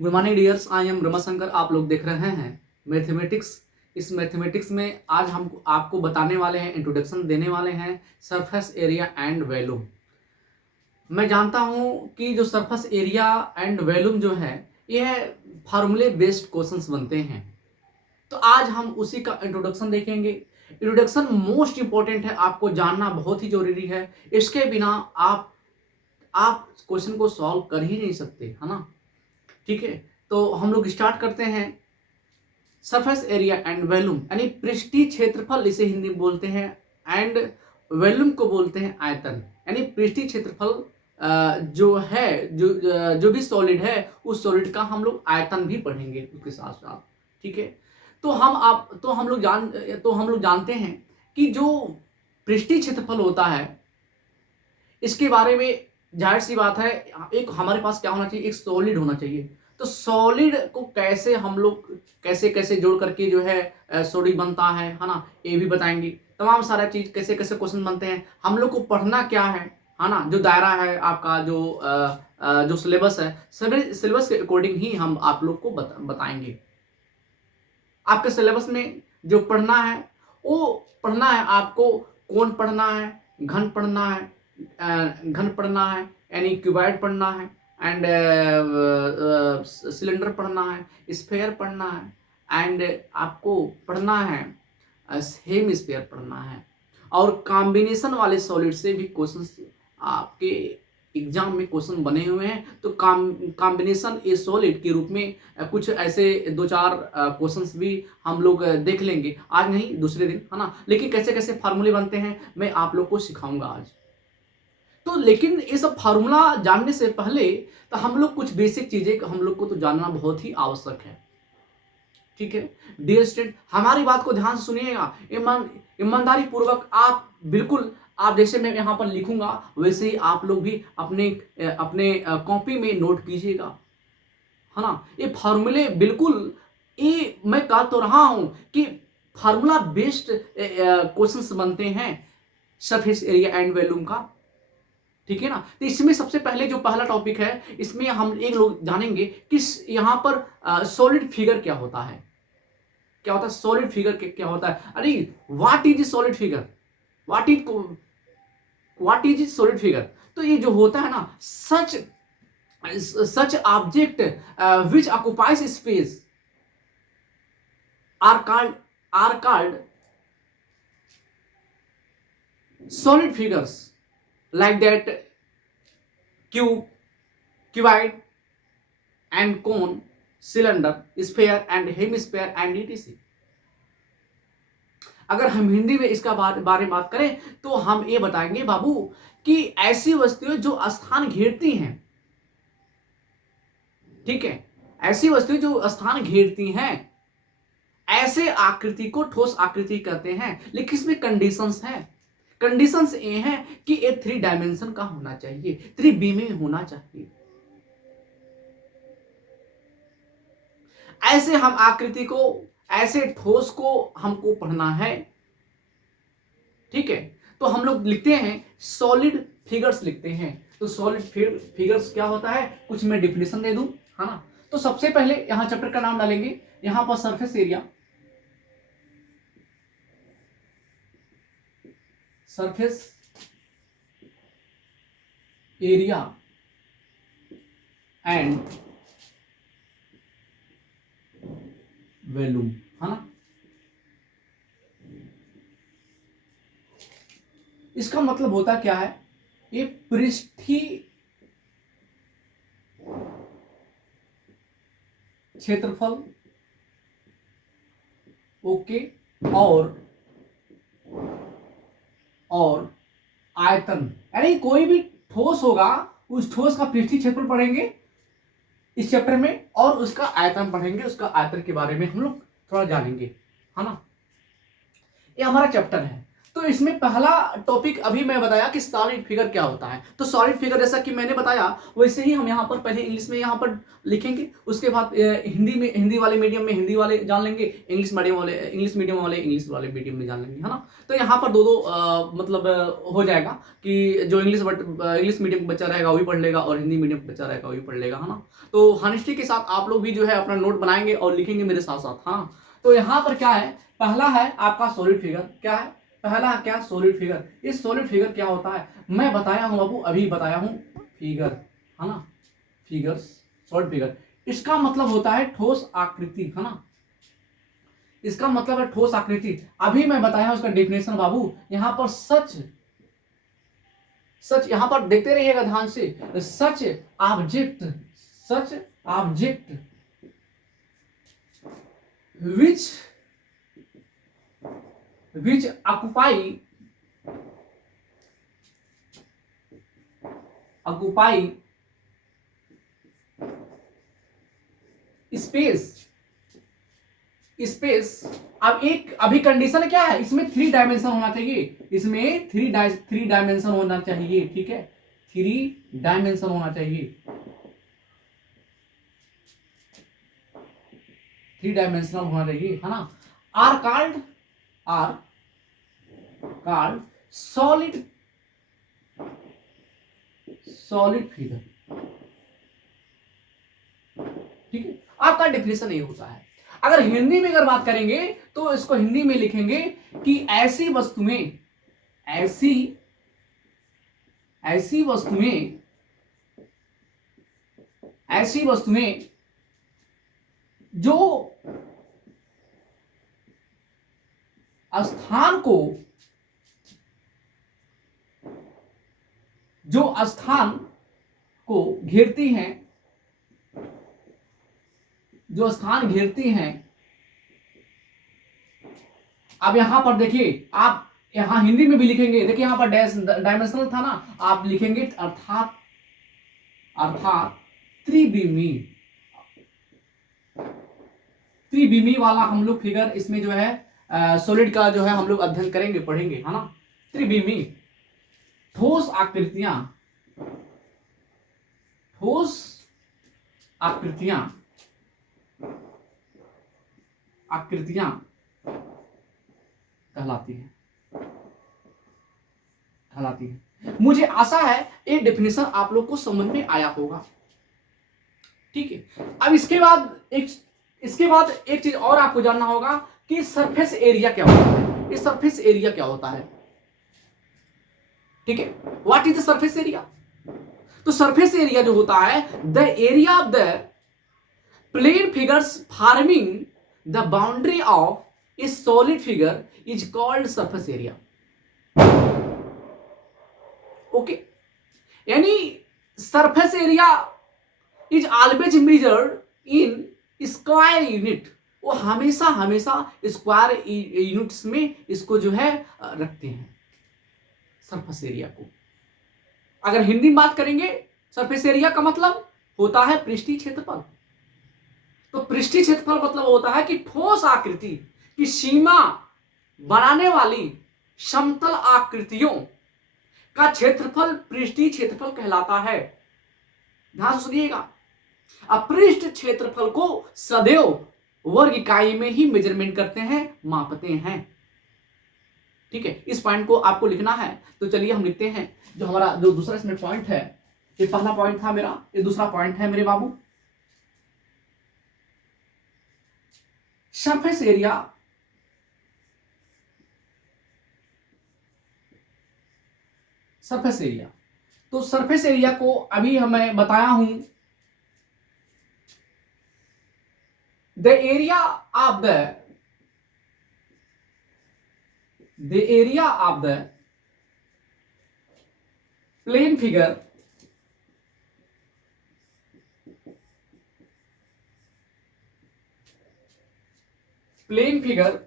Good morning dears, I am Ramashankar. आप लोग देख रहे हैं मैथमेटिक्स। इस मैथमेटिक्स में आज हम आपको बताने वाले हैं, इंट्रोडक्शन देने वाले हैं सरफेस एरिया एंड वॉल्यूम। मैं जानता हूं कि जो सरफेस एरिया एंड वॉल्यूम जो है यह फार्मूले बेस्ड क्वेश्चंस बनते हैं, तो आज हम उसी का इंट्रोडक्शन देखेंगे। इंट्रोडक्शन मोस्ट इंपॉर्टेंट है, आपको जानना बहुत ही जरूरी है। इसके बिना आप क्वेश्चन को सॉल्व कर ही नहीं सकते, है ना। ठीक है, तो हम लोग स्टार्ट करते हैं। सरफेस एरिया एंड वॉल्यूम यानी पृष्ठीय क्षेत्रफल, इसे हिंदी में बोलते हैं, एंड वॉल्यूम को बोलते हैं आयतन। यानी पृष्ठीय क्षेत्रफल जो है, जो भी सॉलिड है, उस सॉलिड का हम लोग आयतन भी पढ़ेंगे उसके साथ साथ। ठीक है, तो हम लोग जानते हैं कि जो पृष्ठीय क्षेत्रफल होता है, इसके बारे में जाहिर सी बात है, एक हमारे पास क्या होना चाहिए, एक सॉलिड होना चाहिए। तो सॉलिड को कैसे हम लोग कैसे कैसे जोड़ करके जो है सॉलिड बनता है ना, ये भी बताएंगे। तमाम सारा चीज कैसे कैसे क्वेश्चन बनते हैं, हम लोग को पढ़ना क्या है ना। जो दायरा है आपका, जो सिलेबस है, सभी सिलेबस के अकॉर्डिंग ही हम आप लोग को बताएंगे। आपके सिलेबस में जो पढ़ना है वो पढ़ना है आपको। कोण पढ़ना है, घन पढ़ना है, यानी क्यूबॉइड पढ़ना है, एंड सिलेंडर पढ़ना है, स्फेयर पढ़ना है, एंड आपको पढ़ना है हेम स्फेयर पढ़ना है। और कॉम्बिनेशन वाले सॉलिड से भी क्वेश्चंस आपके एग्जाम में क्वेश्चन बने हुए हैं। तो कॉम्बिनेशन ए सॉलिड के रूप में कुछ ऐसे दो चार क्वेश्चंस भी हम लोग देख लेंगे, आज नहीं दूसरे दिन, है ना। लेकिन कैसे कैसे फार्मूले बनते हैं मैं आप लोग को सिखाऊंगा आज। तो लेकिन ये सब फार्मूला जानने से पहले तो हम लोग कुछ बेसिक चीजें हम लोग को तो जानना बहुत ही आवश्यक है। ठीक है डियर स्टूडेंट, हमारी बात को ध्यान से सुनिएगा, ईमानदारी पूर्वक। आप बिल्कुल, आप जैसे मैं यहाँ पर लिखूंगा वैसे ही आप लोग भी अपने अपने कॉपी में नोट कीजिएगा, है ना। ये फार्मूले बिल्कुल, ये मैं कह तो रहा हूं कि फार्मूला बेस्ड क्वेश्चंस बनते हैं सरफेस एरिया एंड वॉल्यूम का। ठीक है ना। तो इसमें सबसे पहले जो पहला टॉपिक है, इसमें हम एक लोग जानेंगे कि यहाँ पर सॉलिड फिगर क्या होता है। क्या होता है सॉलिड फिगर, क्या होता है। अरे what is solid figure, what is solid figure. तो ये जो होता है ना, such object which occupies space are called solid figures, like that cube, cuboid and cone, cylinder, sphere and hemisphere and etc. अगर हम हिंदी में इसका बारे में बात करें तो हम ये बताएंगे बाबू कि ऐसी वस्तुएं जो स्थान घेरती हैं, ठीक है, ऐसी वस्तुएं जो स्थान घेरती हैं, ऐसे आकृति को ठोस आकृति कहते हैं। लेकिन इसमें कंडीशंस हैं। कंडीशंस ये हैं कि ये 3 डायमेंशन का होना चाहिए, 3B में होना चाहिए। ऐसे हम आकृति को, ऐसे ठोस को हमको पढ़ना है। ठीक है, तो हम लोग लिखते हैं सॉलिड फिगर्स लिखते हैं। तो सॉलिड फिगर्स क्या होता है, कुछ मैं डिफिनेशन दे दूं, है ना। तो सबसे पहले यहां चैप्टर का नाम डालेंगे, यहां पर surface area, surface area and volume, है ना। इसका मतलब होता क्या है, ये पृष्ठीय क्षेत्रफल, ओके, और आयतन, यानी कोई भी ठोस होगा उस ठोस का पृष्ठीय क्षेत्रफल पढ़ेंगे इस चैप्टर में, और उसका आयतन पढ़ेंगे, उसका आयतन के बारे में हम लोग थोड़ा जानेंगे, है ना। ये हमारा चैप्टर है। तो इसमें पहला टॉपिक अभी मैं बताया कि सॉलिड फिगर क्या होता है। तो सॉलिड फिगर जैसा कि मैंने बताया वैसे ही हम यहाँ पर पहले इंग्लिश में यहाँ पर लिखेंगे, उसके बाद हिंदी में, हिंदी वाले मीडियम में हिंदी वाले जान लेंगे, इंग्लिश मीडियम वाले इंग्लिश वाले मीडियम में जान लेंगे, है ना। तो यहाँ पर दो दो मतलब हो जाएगा कि जो इंग्लिश मीडियम का बच्चा रहेगा वही पढ़ लेगा और हिंदी मीडियम का बच्चा रहेगा वही पढ़ लेगा, है ना। तो हॉनेस्टी के साथ आप लोग भी जो है अपना नोट बनाएंगे और लिखेंगे मेरे साथ साथ, हाँ। तो यहाँ पर क्या है, पहला है आपका सॉलिड फिगर। क्या है पहला, क्या सॉलिड फिगर। इस सॉलिड फिगर क्या होता है मैं बताया हूं बाबू, अभी बताया हूं, फिगर, है ना, फिगर्स, सॉलिड फिगर। इसका मतलब होता है ठोस आकृति, है ना, इसका मतलब है ठोस आकृति। अभी मैं बताया उसका डेफिनेशन बाबू, यहां पर सच यहां पर देखते रहिएगा ध्यान से, such object, such object which occupy space. अब एक अभी कंडीशन क्या है, इसमें 3 डायमेंशन होना चाहिए, इसमें 3 डायमेंशन होना चाहिए, ठीक है, 3 डायमेंशन होना चाहिए, 3 डायमेंशनल होना चाहिए, है ना। आर कार्ड सॉलिड फिगर, ठीक है। आपका डेफिनेशन ये होता है। अगर हिंदी में अगर बात करेंगे तो इसको हिंदी में लिखेंगे कि ऐसी वस्तुएं जो स्थान को घेरती हैं, जो स्थान घेरती हैं। अब यहां पर देखिए, आप यहां हिंदी में भी लिखेंगे, देखिए यहां पर डायमेंशनल था ना, आप लिखेंगे अर्थात त्रिविमी वाला हम लोग फिगर इसमें जो है सॉलिड का जो है हम लोग अध्ययन करेंगे, पढ़ेंगे, है ना। त्रिविमी ठोस आकृतियां कहलाती है। मुझे आशा है ये डेफिनेशन आप लोग को समझ में आया होगा, ठीक है। अब इसके बाद एक चीज और आपको जानना होगा कि सरफेस एरिया क्या होता है। इस सरफेस एरिया क्या होता है, ठीक है, what is the surface area. तो सरफेस एरिया जो होता है, the area of the plane figures forming the boundary of a solid figure is called surface area, okay. यानी surface area is always measured in square unit, वो हमेशा square units में इसको जो है रखते हैं सरफेस एरिया को। अगर हिंदी में बात करेंगे, सरफेस एरिया का मतलब होता है पृष्ठीय क्षेत्रफल। तो पृष्ठीय क्षेत्रफल मतलब होता है कि ठोस आकृति की सीमा बनाने वाली समतल आकृतियों का क्षेत्रफल पृष्ठीय क्षेत्रफल कहलाता है। ध्यान से सुनिएगा, अपृष्ठ क्षेत्रफल को सदैव वर्ग इकाई में ही मेजरमेंट करते हैं, मापते हैं, ठीक है। इस पॉइंट को आपको लिखना है। तो चलिए हम लिखते हैं, जो हमारा जो दूसरा इसमें पॉइंट है, ये पहला पॉइंट था मेरा, ये दूसरा पॉइंट है मेरे बाबू, सरफेस एरिया तो सरफेस एरिया को अभी मैं बताया हूं, the area of the plane figure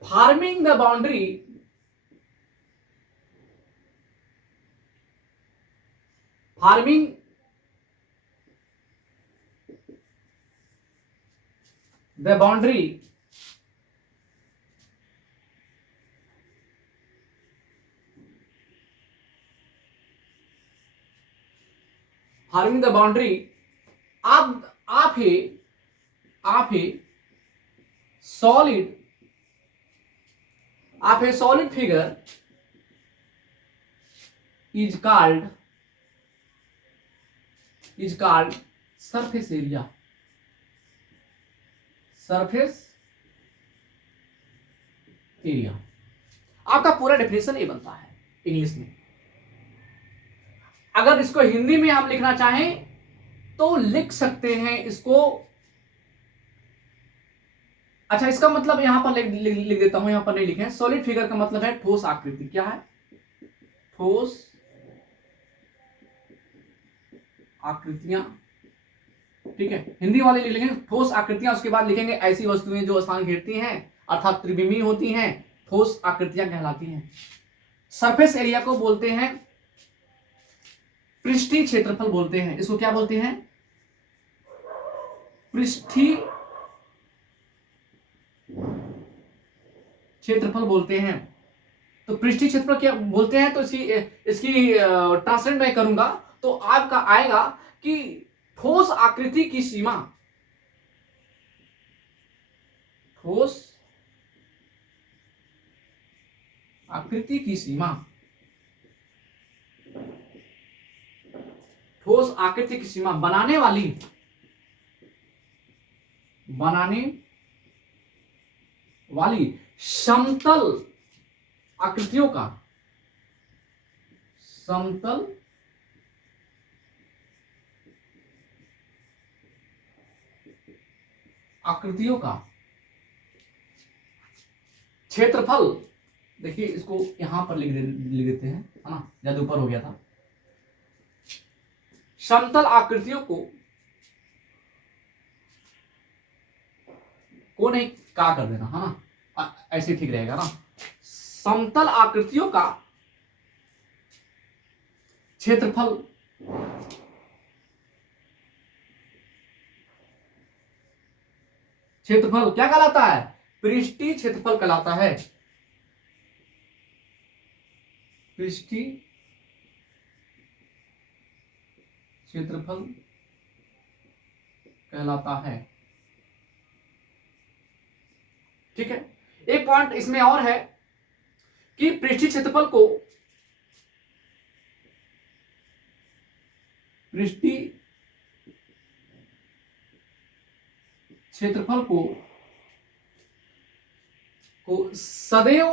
forming the boundary forming the boundary आप a solid figure is called surface area. आपका पूरा डेफिनेशन ये बनता है इंग्लिश में। अगर इसको हिंदी में आप लिखना चाहें तो लिख सकते हैं इसको। अच्छा, इसका मतलब यहां पर लिख देता हूं, यहां पर नहीं लिखे। सॉलिड फिगर का मतलब है ठोस आकृति। क्या है? ठोस आकृतियां। ठीक है, हिंदी वाले लिख लेंगे ठोस आकृतियां, उसके बाद लिखेंगे ऐसी वस्तुएं जो स्थान घेरती हैं अर्थात त्रिविमीय होती हैं, ठोस आकृतियां कहलाती हैं। सरफेस एरिया को बोलते हैं पृष्ठीय क्षेत्रफल बोलते हैं। इसको क्या बोलते हैं? पृष्ठीय क्षेत्रफल बोलते हैं। तो पृष्ठीय क्षेत्रफल क्या बोलते हैं? तो इसकी ट्रांसलेट मैं करूंगा तो आपका आएगा कि ठोस आकृति की सीमा, ठोस आकृति की सीमा, ठोस आकृति की सीमा बनाने वाली समतल आकृतियों का, समतल आकृतियों का क्षेत्रफल। देखिए इसको यहां पर लिख देते हैं, है ना, ज्यादा ऊपर हो गया था। समतल आकृतियों को नहीं का कर देना, है ना, ऐसे ठीक रहेगा ना। समतल आकृतियों का क्षेत्रफल क्या कहलाता है? पृष्ठीय क्षेत्रफल कहलाता है। पृष्ठीय क्षेत्रफल कहलाता है। ठीक है, एक पॉइंट इसमें और है कि पृष्ठीय क्षेत्रफल को सदैव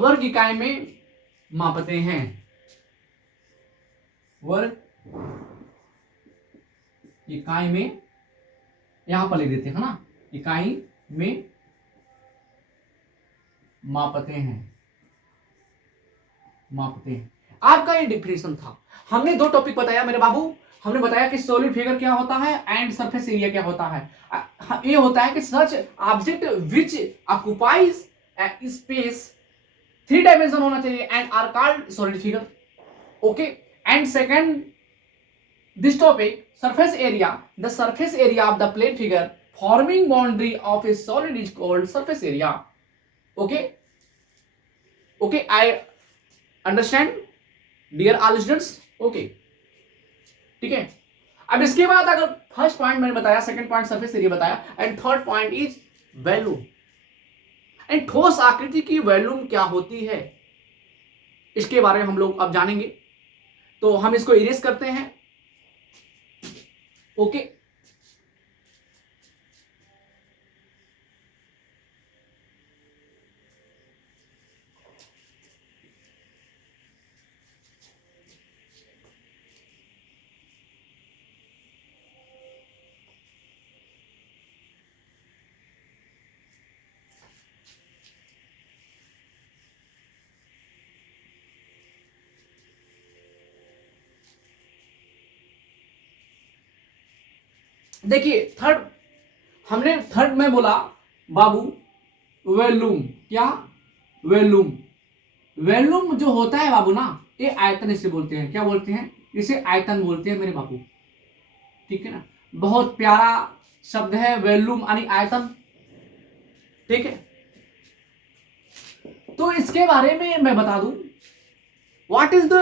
वर्ग इकाई में मापते हैं। वर्ग इकाई में यहां पर लिख देते हैं, ना, इकाई में मापते हैं। आपका ये डिफिनेशन था। हमने दो टॉपिक बताया मेरे बाबू। हमने बताया कि सॉलिड फिगर क्या होता है एंड सरफेस एरिया क्या होता है। ये होता है कि such object which occupies space 3 dimension होना चाहिए and are called solid figure. Okay, and second this topic surface area, the surface area of the plane figure forming boundary of a solid is called surface area. Okay, I understand dear all students. Okay, ठीक है। अब इसके बाद अगर first point मैंने बताया, second point surface area बताया, and third point is volume. And ठोस आकृति की वॉल्यूम क्या होती है इसके बारे में हम लोग अब जानेंगे। तो हम इसको इरेज करते हैं। ओके, देखिए थर्ड में बोला बाबू वॉल्यूम। क्या? वॉल्यूम जो होता है बाबू ना, ये आयतन इसे बोलते हैं। क्या बोलते हैं? इसे आयतन बोलते हैं मेरे बाबू। ठीक है ना, बहुत प्यारा शब्द है वॉल्यूम यानी आयतन, ठीक है। तो इसके बारे में मैं बता दूं व्हाट इज द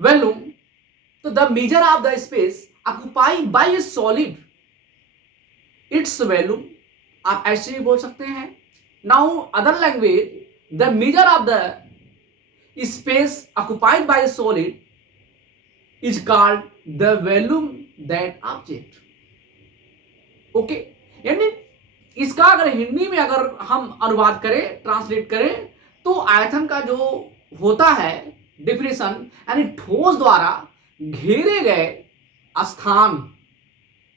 वॉल्यूम। तो the measure of the space occupied by A solid, its volume, आप ऐसे भी बोल सकते हैं। Now other language, the measure of the space occupied by A solid is called the volume that object. Okay, यानी इसका अगर हिंदी में अगर हम अनुवाद करें, ट्रांसलेट करें, तो आयतन का जो होता है डिफिनेशन, यानी ठोस द्वारा घेरे गए स्थान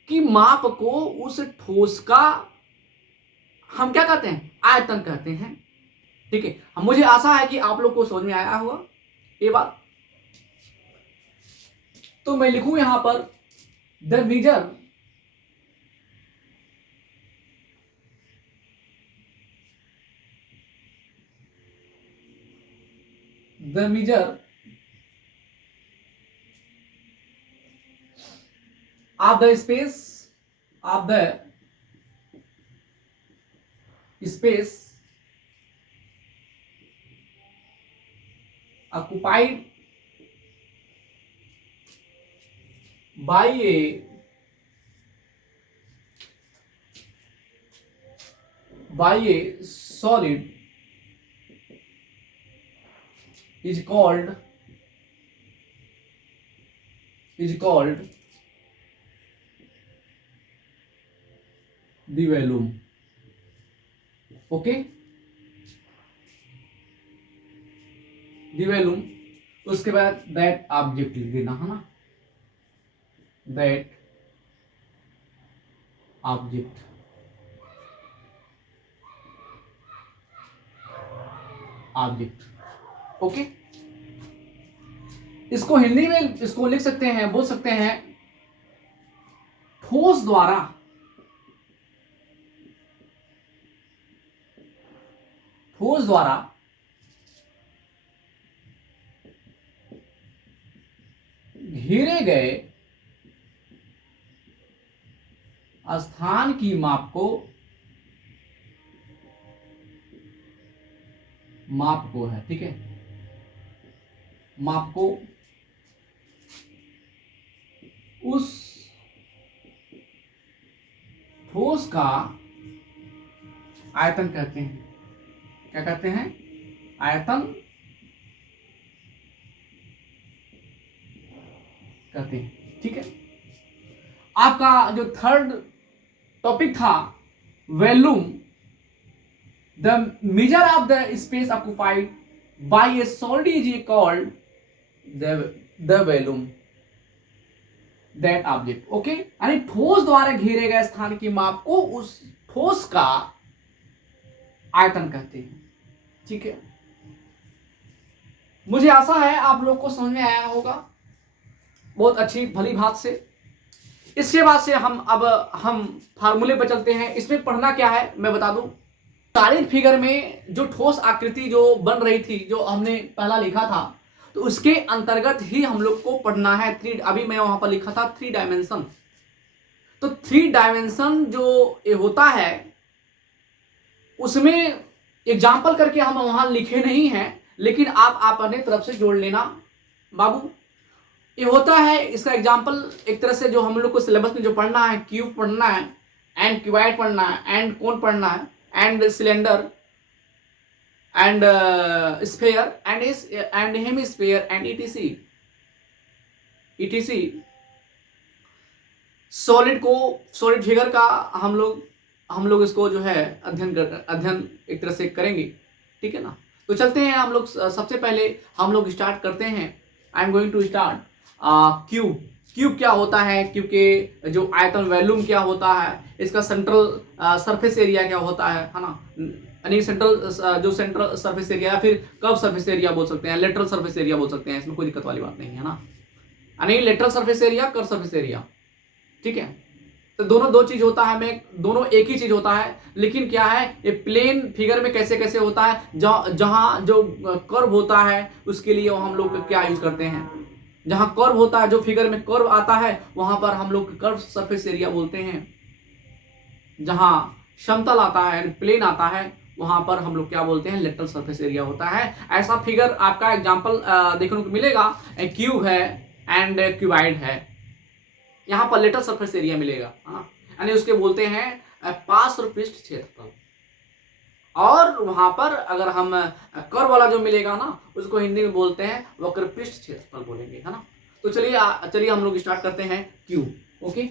की माप को उस ठोस का हम क्या कहते हैं, आयतन कहते हैं, ठीक है। मुझे आशा है कि आप लोग को समझ में आया होगा ये बात। तो मैं लिखूं यहां पर the major of the space occupied by a solid is called the volume। Okay, the volume। उसके बाद दैट ऑब्जेक्ट लिख देना है ना, दैट ऑब्जेक्ट, ओके। इसको हिंदी में इसको लिख सकते हैं, बोल सकते हैं ठोस द्वारा घेरे गए स्थान की माप को है, ठीक है, माप को उस ठोस का आयतन कहते हैं। क्या कहते हैं, आयतन कहते हैं, ठीक है। आपका जो थर्ड टॉपिक था volume, the measure of the space occupied by A solid is called the volume that object. Okay, यानी ठोस द्वारा घेरे गए स्थान की माप को उस ठोस का आयतन कहते हैं, ठीक है। मुझे आशा है आप लोग को समझ में आया होगा बहुत अच्छी भली भात से। इसके बाद से हम फार्मूले पर चलते हैं। इसमें पढ़ना क्या है मैं बता दूं। सॉलिड फिगर में जो ठोस आकृति जो बन रही थी, जो हमने पहला लिखा था, तो उसके अंतर्गत ही हम लोग को पढ़ना है अभी मैं वहां पर लिखा था 3 डायमेंशन। तो 3 डायमेंशन जो ये होता है उसमें एग्जाम्पल करके हम वहां लिखे नहीं हैं, लेकिन आप अपने तरफ से जोड़ लेना बाबू। ये होता है, इसका एग्जाम्पल एक तरह से जो हम लोग को सिलेबस में जो पढ़ना है, क्यूब पढ़ना है, एंड क्यूबाइड पढ़ना है, एंड कोन पढ़ना है, and cylinder, and sphere, and hemisphere, and etc. Solid figure का हम लोग इसको जो है अध्ययन एक तरह से करेंगे, ठीक है ना। तो चलते हैं हम लोग। सबसे पहले हम लोग स्टार्ट करते हैं। I am going to start cube क्या होता है, क्यूब के जो आयतन वॉल्यूम क्या होता है, इसका सेंट्रल सरफेस एरिया क्या होता है ना, यानी सेंट्रल सरफेस एरिया या फिर कर्व सरफेस एरिया बोल सकते हैं, लेटरल सरफेस एरिया बोल सकते हैं, इसमें कोई दिक्कत वाली बात नहीं है ना, यानी lateral surface area, curve surface area, ठीक है। तो दोनों दो चीज होता है, दोनों एक ही चीज होता है, लेकिन क्या है ये प्लेन फिगर में कैसे कैसे होता है, जहां जो कर्व होता है उसके लिए हम लोग क्या यूज करते हैं, जहां कर्व होता है, जो फिगर में कर्व आता है वहां पर हम लोग कर्व सरफेस एरिया बोलते हैं, जहां समतल आता है, प्लेन आता है, वहां पर हम लोग क्या बोलते हैं, लेटरल सरफेस एरिया होता है। ऐसा फिगर आपका एग्जांपल देखने को मिलेगा, क्यूब है एंड क्यूबाइड है, यहाँ पर लेटरल सरफेस एरिया मिलेगा, यानी उसके बोलते हैं पार्श्व पृष्ठ क्षेत्रफल। और वहां पर अगर हम कर्व वाला जो मिलेगा ना, उसको हिंदी में बोलते हैं वक्र पृष्ठ क्षेत्रफल बोलेंगे, है ना। तो चलिए हम लोग स्टार्ट करते हैं क्यूब। ओके,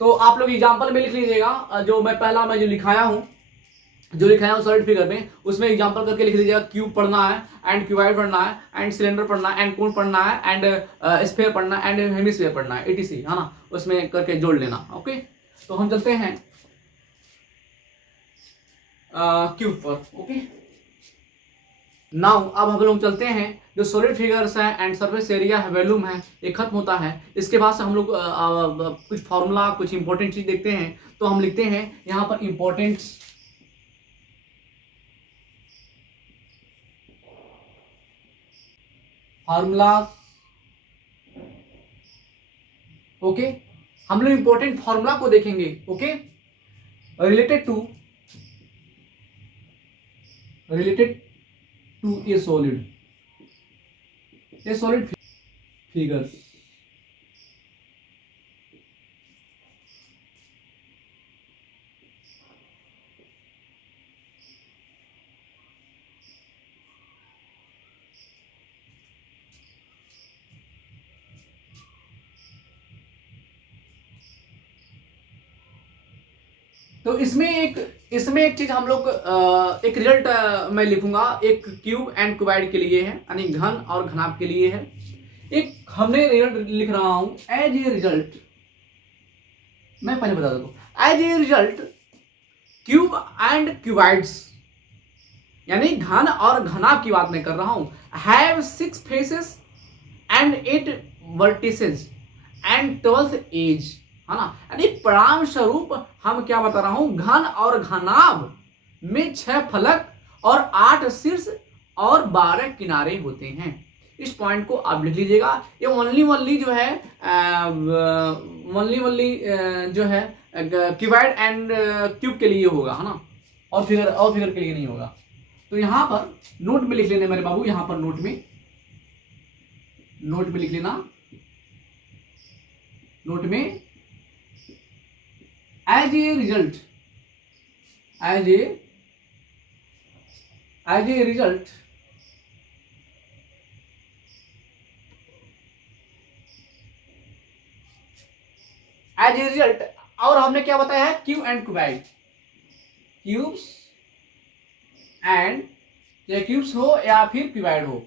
तो आप लोग एग्जांपल में लिख लीजिएगा, जो मैं जो लिखाया हूं सॉलिड फिगर में, उसमें एग्जांपल करके लिख लीजिएगा। क्यूब पढ़ना है एंड क्यूबाइड पढ़ना है एंड सिलेंडर पढ़ना है एंड कोन पढ़ना है एंड स्फीयर पढ़ना है एंड हेमिस्फीयर पढ़ना है, etc, है ना, उसमें करके जोड़ लेना। ओके, तो हम चलते हैं क्यूब पर। ओके, नाउ अब हम लोग चलते हैं, जो सॉलिड फिगर्स है एंड सरफेस एरिया है, वॉल्यूम है, ये खत्म होता है। इसके बाद से हम लोग कुछ फॉर्मूला, कुछ इंपॉर्टेंट चीज देखते हैं। तो हम लिखते हैं यहाँ पर इंपॉर्टेंट फॉर्मूला। ओके, हम लोग इंपॉर्टेंट फॉर्मूला को देखेंगे। Okay, related to a solid figures. तो इसमें एक चीज हम लोग एक रिजल्ट मैं लिखूंगा, एक क्यूब एंड क्यूबाइड के लिए है, यानी घन और घनाभ के लिए है। एक हमने रिजल्ट लिख रहा हूं, एज ए रिजल्ट, मैं पहले बता देता हूं, as a result cube and cuboids, यानी घन और घनाभ की बात मैं कर रहा हूं, have 6 faces and 8 vertices and 12 edge, है ना। यानी परिणाम स्वरूप हम क्या बता रहा हूं, घन और घनाभ में 6 फलक और 8 शीर्ष और 12 किनारे होते हैं। इस पॉइंट को आप लिख लीजिएगा। ये ओनली जो है जो है क्यूबाइड एंड क्यूब के लिए होगा, है ना, और फिगर के लिए नहीं होगा। तो यहां पर नोट में लिख लेना मेरे बाबू, यहां पर नोट में लिख लेना, नोट में as a result as a result, और हमने क्या बताया है, cube and cuboid, cubes and, या क्यूब्स हो या फिर क्यूबाइड हो,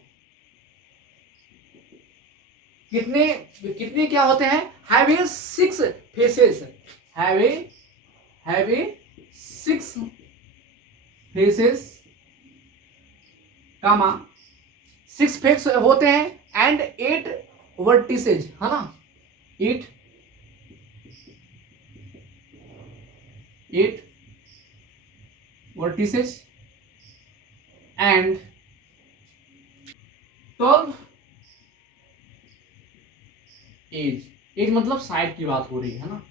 कितने क्या होते हैं, have a 6 faces, have a 6 faces, comma 6 face होते हैं एंड 8 वर्टिसेज, है ना, 8 वर्टिसेज एंड 12 एज मतलब साइड की बात हो रही है ना,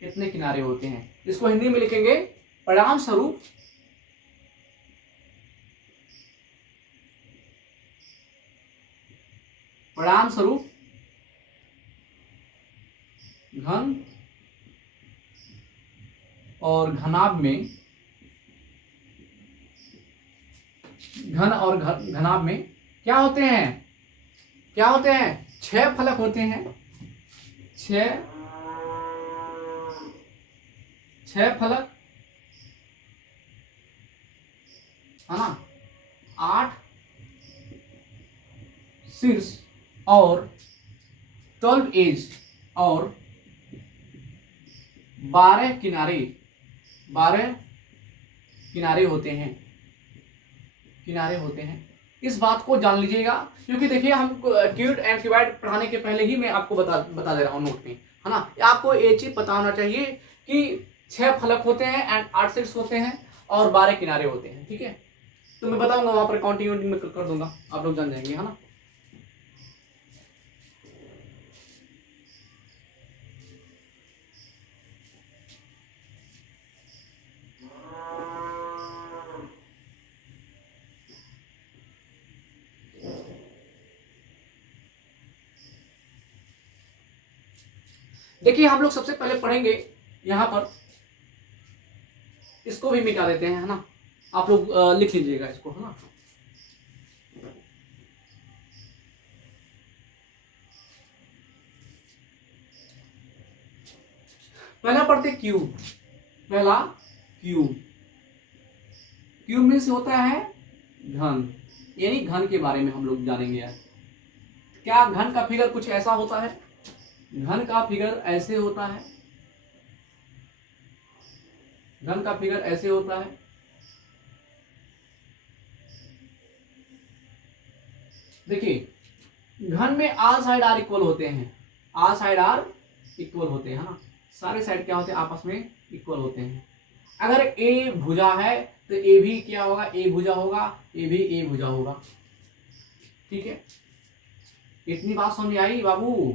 कितने किनारे होते हैं। इसको हिंदी में लिखेंगे, परिणाम स्वरूप घन और घनाभ में क्या होते हैं, 6 फलक होते हैं, 6 फलक, है ना, 8 शीर्ष और 12 एज और 12 किनारे होते हैं। इस बात को जान लीजिएगा, क्योंकि देखिए हम क्यूब एंड क्यूबाइड पढ़ाने के पहले ही मैं आपको बता दे रहा हूँ नोट में, है ना। आपको ये चीज पता होना चाहिए कि 6 फलक होते हैं एंड 8 शीर्ष होते हैं और 12 किनारे होते हैं, ठीक है। तो मैं बताऊंगा वहां पर काउंटिंग में कर दूंगा, आप लोग जान जाएंगे, है ना। देखिए हम लोग सबसे पहले पढ़ेंगे यहाँ पर, इसको भी मिटा देते हैं, है ना। आप लोग लिख लीजिएगा इसको, है ना। पहला पढ़ते क्यूब। पहला क्यूब। क्यूब मीन्स होता है घन, यानी घन के बारे में हम लोग जानेंगे यार। क्या घन का फिगर कुछ ऐसा होता है? घन का फिगर ऐसे होता है, घन का फिगर ऐसे होता है। देखिए घन में आल साइड आर इक्वल होते हैं, आल साइड आर इक्वल होते हैं, है ना। सारे साइड क्या होते हैं? आपस में इक्वल होते हैं। अगर ए भुजा है तो ए भी क्या होगा? ए भुजा होगा, ए भी ए भुजा होगा। ठीक है, इतनी बात समझ में आई बाबू?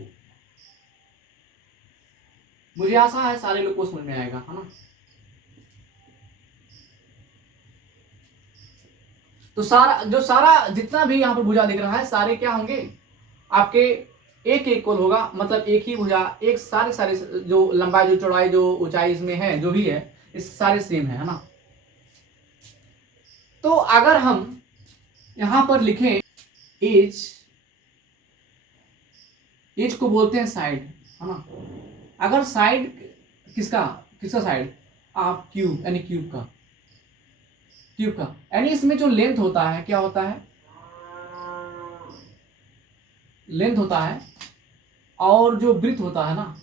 मुझे आशा है सारे लोग को समझ में आएगा, है ना। तो सारा जितना भी यहाँ पर भुजा दिख रहा है, सारे क्या होंगे आपके? एक इक्वल होगा, मतलब एक ही भुजा, एक सारे सारे जो लंबाई, जो चौड़ाई, जो ऊंचाई इसमें है, जो भी है, इस सारे सेम है ना। तो अगर हम यहां पर लिखें एज, एज को बोलते हैं साइड, है ना। अगर साइड किसका किसका साइड? आप क्यूब, यानी क्यूब का, क्यूब का, यानी इसमें जो लेंथ होता है, क्या होता है? लेंथ होता है, और जो ब्रीथ होता है ना,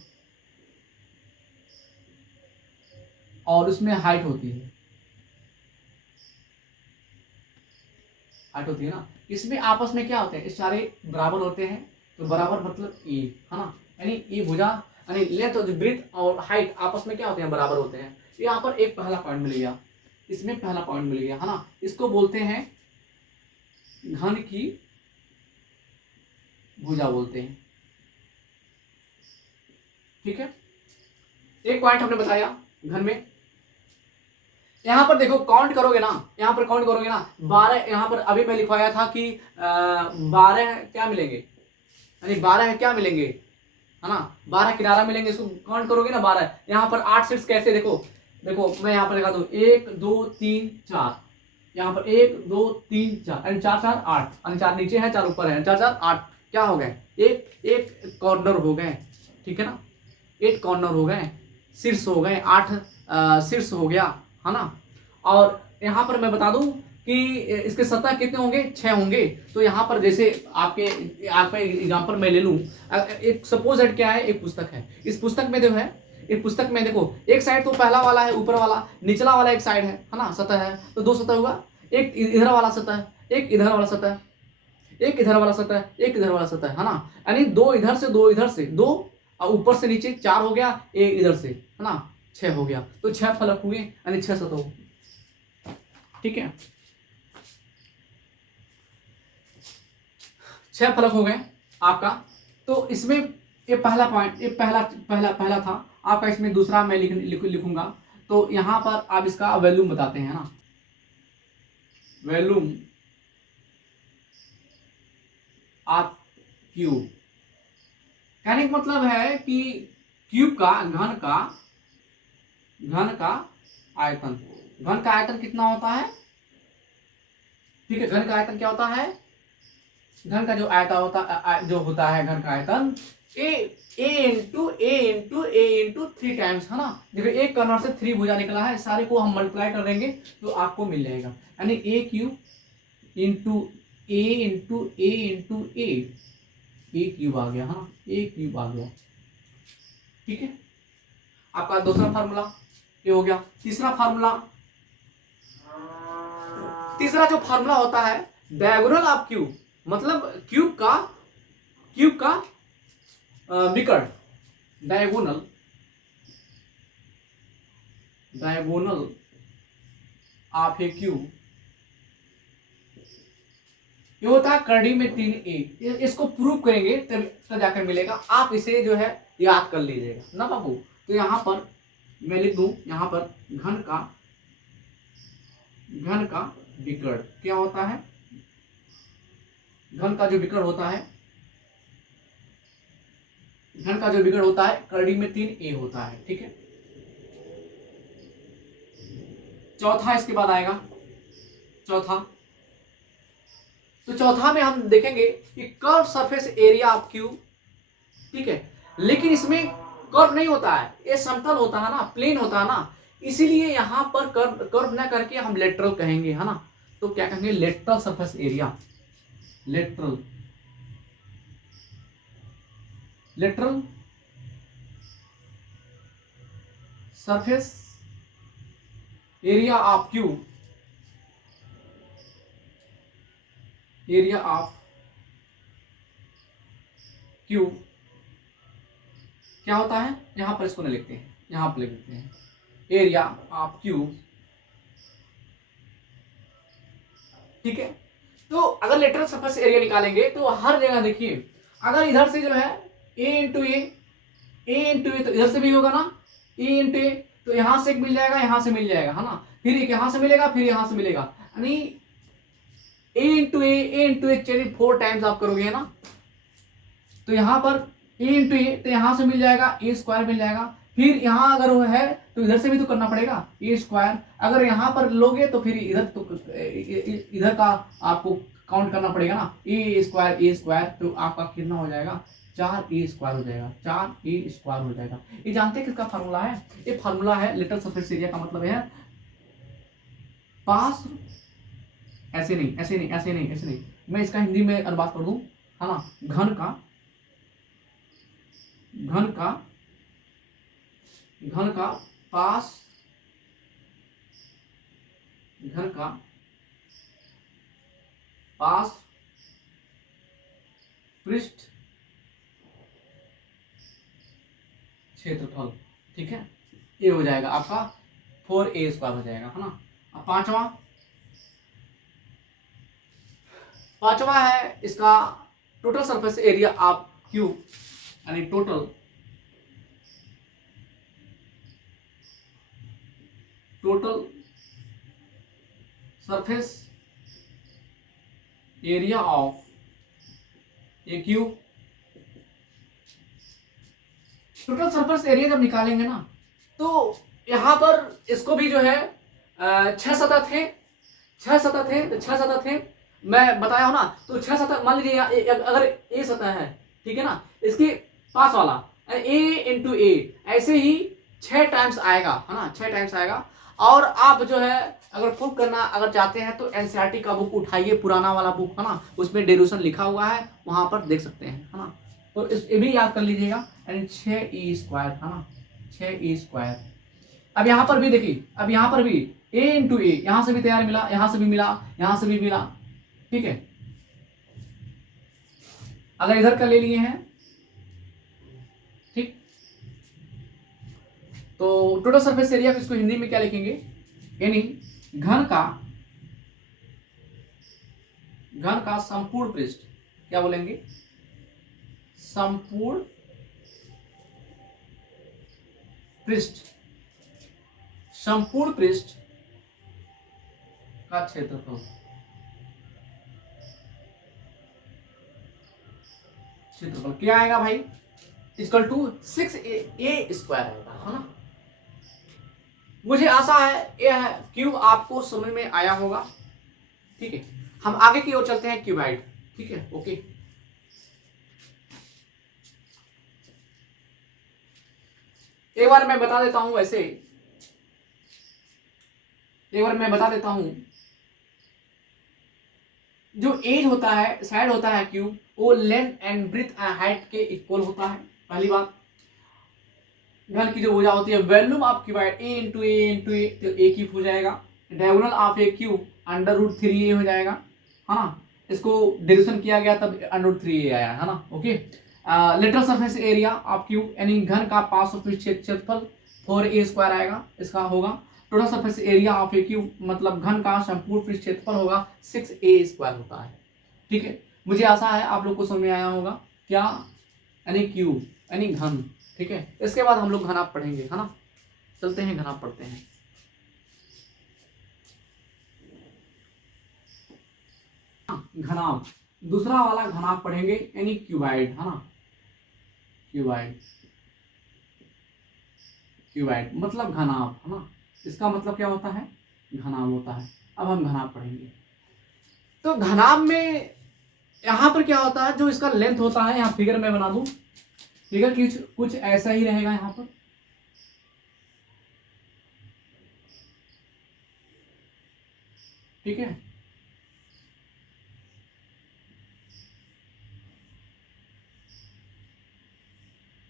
और उसमें हाइट होती है, हाइट होती है ना। इसमें आपस में क्या होते हैं? इस सारे बराबर होते हैं, तो बराबर मतलब ए, है ना। यानी ये भुजा, यानी लेंथ और ब्रीथ और हाइट आपस में क्या होते हैं? बराबर होते हैं। यहाँ पर एक पहला पॉइंट मिल गया, इसमें पहला पॉइंट मिल गया, है ना। इसको बोलते हैं घन की भुजा बोलते हैं। ठीक है, एक पॉइंट हमने बताया घन में। यहाँ पर देखो काउंट करोगे ना, यहाँ पर काउंट करोगे ना, 12, यहाँ पर अभी मैं लिखवाया था कि 12 क्या मिलेंगे, यानी 12 क्या मिलेंगे, है ना। 12 किनारा मिलेंगे, इसको काउंट करोगे ना 12। यहाँ पर 8 सीट्स कैसे? देखो देखो मैं यहाँ पर लिखा दूं 1 2 3 4, यहाँ पर 1 2 3 4, यानी 4 4 8, यानी 4 नीचे है 4 ऊपर है, 4 4 8 क्या हो गए? एक एक कॉर्नर हो गए, ठीक है ना। 8 कॉर्नर हो गए, शीर्ष हो गए 8, शीर्ष हो गया, है ना। और यहाँ पर मैं बता दूं कि इसके सतह कितने होंगे? 6 होंगे। तो यहाँ पर जैसे आपका एग्जाम्पल मैं ले लूं, एक सपोज दैट क्या है, एक पुस्तक है, इस पुस्तक में जो है, इस पुस्तक में देखो एक साइड तो पहला वाला है, ऊपर वाला, निचला वाला एक साइड है ना, सतह है, तो 2 सतह हुआ। एक इधर वाला सतह, एक इधर वाला सतह, एक इधर वाला सतह, एक इधर वाला सतह, है ना। यानी 2 इधर से 2 इधर से 2, और ऊपर से नीचे 4 हो गया, एक इधर से, है ना, 6 हो गया। तो 6 फलक हुए, यानी 6 सतह हुए। ठीक है, 6 फलक हो गए आपका। तो इसमें ये पहला पॉइंट, ये पहला पहला पहला था आपका। इसमें दूसरा मैं लिखूंगा। तो यहां पर आप इसका वॉल्यूम बताते हैं ना, वॉल्यूम ऑफ क्यूब। कहने का मतलब है कि क्यूब का, घन का आयतन, घन का आयतन कितना होता है? ठीक है, घन का आयतन क्या होता है? घन का जो आयता होता जो होता है घन का आयतन, ए इंटू 3 टाइम्स, है ना। देखो एक कॉर्नर से 3 भुजा निकला है, सारे को हम मल्टीप्लाई कर देंगे तो आपको मिल जाएगा, यानी ए क्यूब इंटू ए इंटू ए इंटू ए क्यूब आ गया, है ना, ए क्यूब आ गया। ठीक है, आपका दूसरा फार्मूला ये हो गया। तीसरा जो फार्मूला होता है डायगोनल ऑफ क्यूब, मतलब क्यूब का विकर्ण, डायगोनल ऑफ ए क्यूब, ये होता है करड़ी में 3a। इसको प्रूव करेंगे तब जाकर मिलेगा। आप इसे जो है याद कर लीजिएगा ना बाबू। तो यहां पर मैं लिख दूं, यहां पर घन का विकर्ण क्या होता है? घन का जो विकर्ण होता है घन का जो विकर्ण होता है करड़ी में 3a होता है, ठीक है। चौथा इसके बाद आएगा चौथा। तो चौथा में हम देखेंगे कि curve surface area of cube, ठीक है। लेकिन इसमें कर्व नहीं होता है, ये समतल होता है ना, प्लेन होता है ना, इसीलिए यहां पर कर्व ना करके हम लेटरल कहेंगे, है ना। तो क्या कहेंगे, lateral surface area, lateral lateral surface area of cube, area of cube क्या होता है, यहां पर इसको नहीं लिखते हैं, यहां पर लिख देते हैं एरिया ऑफ क्यूब, ठीक है। तो अगर लेटरल सरफेस एरिया निकालेंगे तो हर जगह देखिए, अगर इधर से जो है ए इंटू ए तो इधर से भी होगा ना, ए इंटू ए, तो यहां से एक मिल जाएगा, यहां से मिल जाएगा, है ना, फिर एक यहां से मिलेगा, फिर यहां से मिलेगा, यानी ए इंटू ए चलिए 4 टाइम्स आप करोगे ना, तो यहां पर ए इंटू ए, तो यहां से मिल जाएगा ए स्क्वायर मिल जाएगा, फिर यहां अगर वो है तो इधर से भी तो करना पड़ेगा ए स्क्वायर, अगर यहां पर लोगे तो फिर इधर तो इधर का आपको काउंट करना पड़ेगा ना, ए स्क्वायर, तो आपका कितना हो जाएगा, 4a स्क्वायर हो जाएगा, 4a स्क्वायर हो जाएगा। ये जानते हैं किसका फार्मूला है, ये फार्मूला है लेटरल सरफेस एरिया का, मतलब है पास, ऐसे नहीं ऐसे नहीं ऐसे नहीं ऐसे नहीं, मैं इसका हिंदी में अनुवाद कर दूं, है ना, घन का पास, घन का पास पृष्ठ क्षेत्रफल, ठीक है। ये हो जाएगा आपका 4a स्क्वायर हो जाएगा, है ना। अब पांचवा है इसका total surface area of cube, यानी total surface area of a cube. Total surface area जब निकालेंगे ना, तो यहां पर इसको भी जो है 6 सतह थे, तो 6 सतह थे, मैं बताया हूं ना, तो 6 सतह मान लीजिए अगर ए सतह है, ठीक है ना, इसके पास वाला ए इंटू ए, ऐसे ही 6 टाइम्स आएगा, है ना, 6 टाइम्स आएगा। और आप जो है अगर प्रूफ करना अगर चाहते हैं तो एनसीईआरटी का बुक उठाइए, पुराना वाला बुक, है ना, उसमें डेरिवेशन लिखा हुआ है, वहां पर देख सकते हैं, है ना। तो इस ये भी याद कर लीजिएगा, यानी 6e स्क्वायर, है ना, 6e स्क्वायर। अब यहां पर भी देखिए, अब यहां पर भी a इंटू ए, यहां से भी तैयार मिला, यहां से भी मिला, यहां से भी मिला, ठीक है। अगर इधर का ले लिए हैं, ठीक, तो टोटल सरफेस एरिया इसको हिंदी में क्या लिखेंगे, यानी घन का संपूर्ण पृष्ठ, क्या बोलेंगे, संपूर्ण पृष्ठ का क्षेत्रफल, क्या आएगा भाई, इक्वल टू 6a स्क्वायर आएगा, है ना। मुझे आशा है यह क्यूब आपको समझ में आया होगा, ठीक है। हम आगे की ओर चलते हैं, क्यूबाइड, ठीक है, ओके। एक बार मैं बता देता हूं, जो एज होता है, साइड होता है क्यूब, वो length and breadth and height के इक्वल होता है, पहली बात। घन की जो भुजा होती है, volume of cuboid A into A, तो ए क्यूब हो जाएगा, diagonal of a cube √3a हो जाएगा, है ना। इसको डेरिवेशन किया गया तब √3a आया, है ना, okay. Lateral surface area of cube, यानी घन का पास क्षेत्रफल 4a स्क्वायर आएगा, इसका होगा। Total surface area of a cube, मतलब घन का संपूर्ण पृष्ठ क्षेत्रफल होगा 6a स्क्वायर होता है, ठीक है। मुझे आशा है आप लोग को समझ में आया होगा, क्या, यानी क्यूब यानी घन, ठीक है। इसके बाद हम लोग घनाभ पढ़ेंगे, है ना, चलते हैं घनाभ पढ़ते हैं। घनाभ, दूसरा वाला घनाभ पढ़ेंगे, यानी क्यूबाइड, है ना। क्यूबाइड, क्यूबाइड मतलब घनाभ, है ना। इसका मतलब क्या होता है, घनाभ होता है। अब हम घनाभ पढ़ेंगे। तो घनाभ में यहाँ पर क्या होता है, जो इसका लेंथ होता है, यहाँ फिगर में बना दूं, फिगर कुछ कुछ ऐसा ही रहेगा यहाँ पर। ठीक है,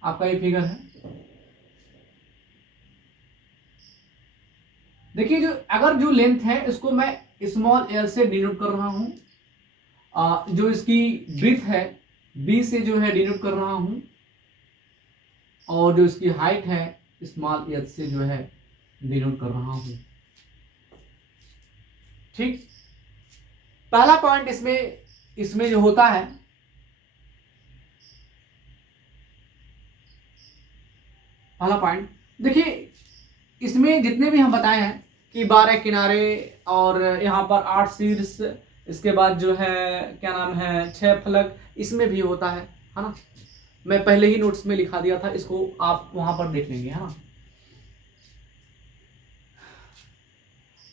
आपका ये फिगर है। देखिए, जो अगर जो लेंथ है इसको मैं स्मॉल एल से डिनोट कर रहा हूं, जो इसकी ब्रीथ है बी से जो है डिनोट कर रहा हूं, और जो इसकी हाइट है स्मॉल एच से जो है डिनोट कर रहा हूं। ठीक, पहला पॉइंट इसमें इसमें जो होता है, पहला पॉइंट देखिए, इसमें जितने भी हम बताए हैं कि 12 किनारे और यहाँ पर 8 शीर्ष, इसके बाद जो है क्या नाम है 6 फलक, इसमें भी होता है ना। मैं पहले ही नोट्स में लिखा दिया था, इसको आप वहां पर देख लेंगे, है ना।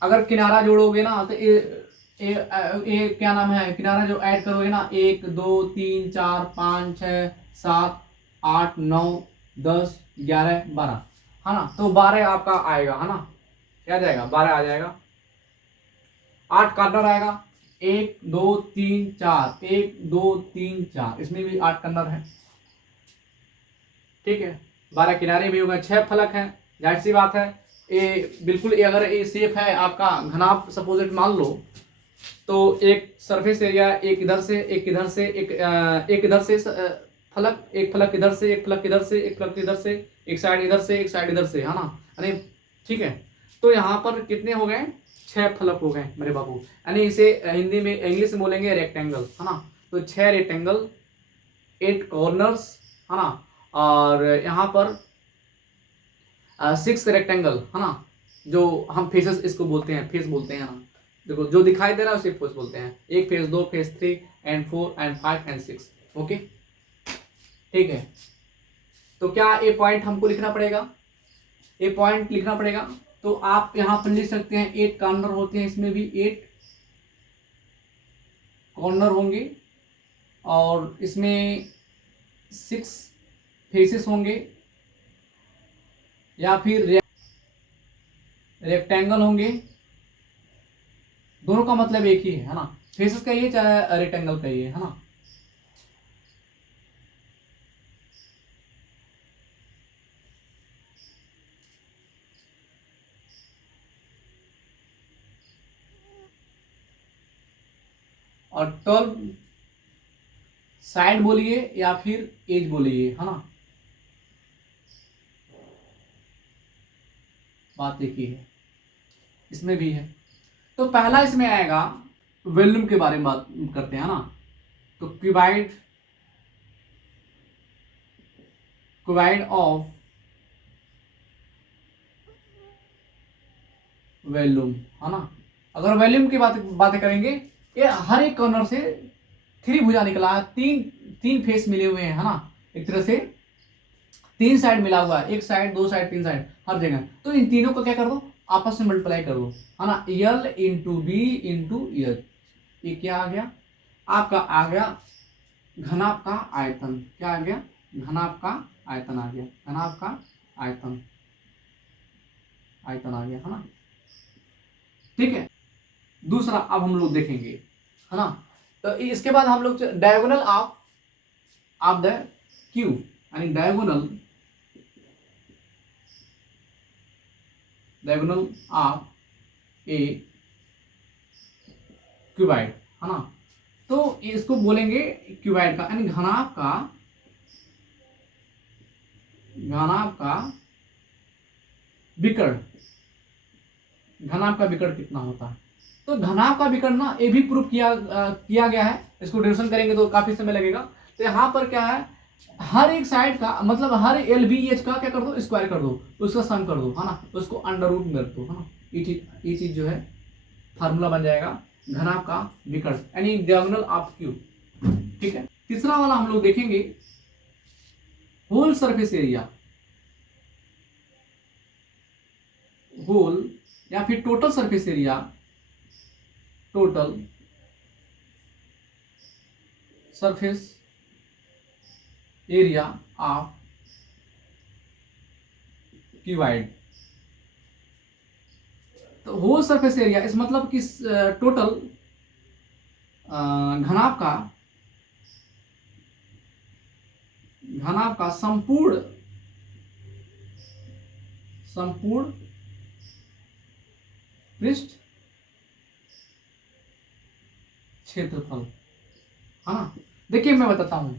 अगर किनारा जोड़ोगे ना तो ये क्या नाम है, किनारा जो ऐड करोगे ना, 1 2 3 4 5 6 7 8 9 10 11 12, है ना। तो 12 आपका आएगा, है ना, क्या जाएगा 12 आ जाएगा। 8 कॉर्नर आएगा, 1 2 3 4, 1 2 3 4, इसमें भी 8 कॉर्नर है। ठीक है, 12 किनारे भी हो गए, 6 फलक हैं, जाहिर सी बात है। ये बिल्कुल अगर ये शेप है आपका घनाभ सपोजिट मान लो, तो एक सरफेस एरिया, एक इधर से एक इधर से एक इधर से फलक, एक फलक इधर से, एक फलक इधर से, एक फलक इधर से, एक साइड इधर से, एक साइड इधर से, है ना। अरे ठीक है, तो यहाँ पर कितने हो गए, 6 फलक हो गए मेरे बाबू। यानी इसे हिंदी में इंग्लिश में बोलेंगे रेक्टेंगल, है ना। तो 6 रेक्टेंगल, 8 कॉर्नर्स, है ना, और यहाँ पर 6 रेक्टेंगल, है ना, जो हम फेसेस इसको बोलते हैं, फेस बोलते हैं ना। देखो जो दिखाई दे रहा है उसे फेस बोलते हैं। 1 face, 2 face, 3 and 4 and 5 and 6। Okay, ठीक है। तो क्या ये पॉइंट हमको लिखना पड़ेगा, ये पॉइंट लिखना पड़ेगा। तो आप यहाँ पर लिख सकते हैं 8 कॉर्नर होते हैं, इसमें भी 8 कॉर्नर होंगे, और इसमें 6 फेसेस होंगे, या फिर रेक्टेंगल होंगे। दोनों का मतलब एक ही है ना, फेसेस का ये चाहे रेक्टेंगल का ये, है ना। और 12 साइड बोलिए या फिर एज बोलिए, है ना, बात एक ही है, इसमें भी है। तो पहला इसमें आएगा, वॉल्यूम के बारे में बात करते हैं ना। तो क्यूबाइड, क्यूबाइड ऑफ वॉल्यूम, है ना। अगर वॉल्यूम की बातें करेंगे, ये हर एक कॉर्नर से 3 भुजा निकला है, तीन फेस मिले हुए हैं, है ना। एक तरह से 3 साइड मिला हुआ है, एक साइड, 2 साइड, 3 साइड, हर जगह। तो इन तीनों को क्या कर दो, आपस में मल्टीप्लाई कर दो, है ना। L into B into L, ये क्या आ गया, आपका आ गया घनाभ का आयतन। क्या आ गया, घनाभ का आयतन आ गया, घनाभ का आयतन, आयतन आ गया, है ना। ठीक है, दूसरा अब हम लोग देखेंगे, है ना। तो इसके बाद हम लोग डायगोनल ऑफ द क्यू, यानी डायगोनल ऑफ ए क्यूबाइड, है ना। तो इसको बोलेंगे क्यूबाइड का, यानी घनाभ का विकर्ण, घनाभ का विकर्ण कितना होता है। तो घनाभ का विकर्ण ना, ये भी प्रूफ किया गया है। इसको डिस्कशन करेंगे तो काफी समय लगेगा। तो यहाँ पर क्या है, हर एक साइड का मतलब हर एल बी एच का क्या कर दो, स्क्वायर कर दो, उसका सम कर दो, है ना, उसको अंडर रूट में रख दो, है ना। ये चीज जो है फार्मूला बन जाएगा घनाभ का विकर्ण, यानी डायगोनल ऑफ क्यू। ठीक है, तीसरा वाला हम लोग देखेंगे, होल सरफेस एरिया, होल या फिर total surface area, total surface area of cuboid. तो होल सरफेस एरिया इस मतलब कि टोटल घनाभ का संपूर्ण पृष्ठ क्षेत्रफल है ना। देखिए मैं बताता हूं,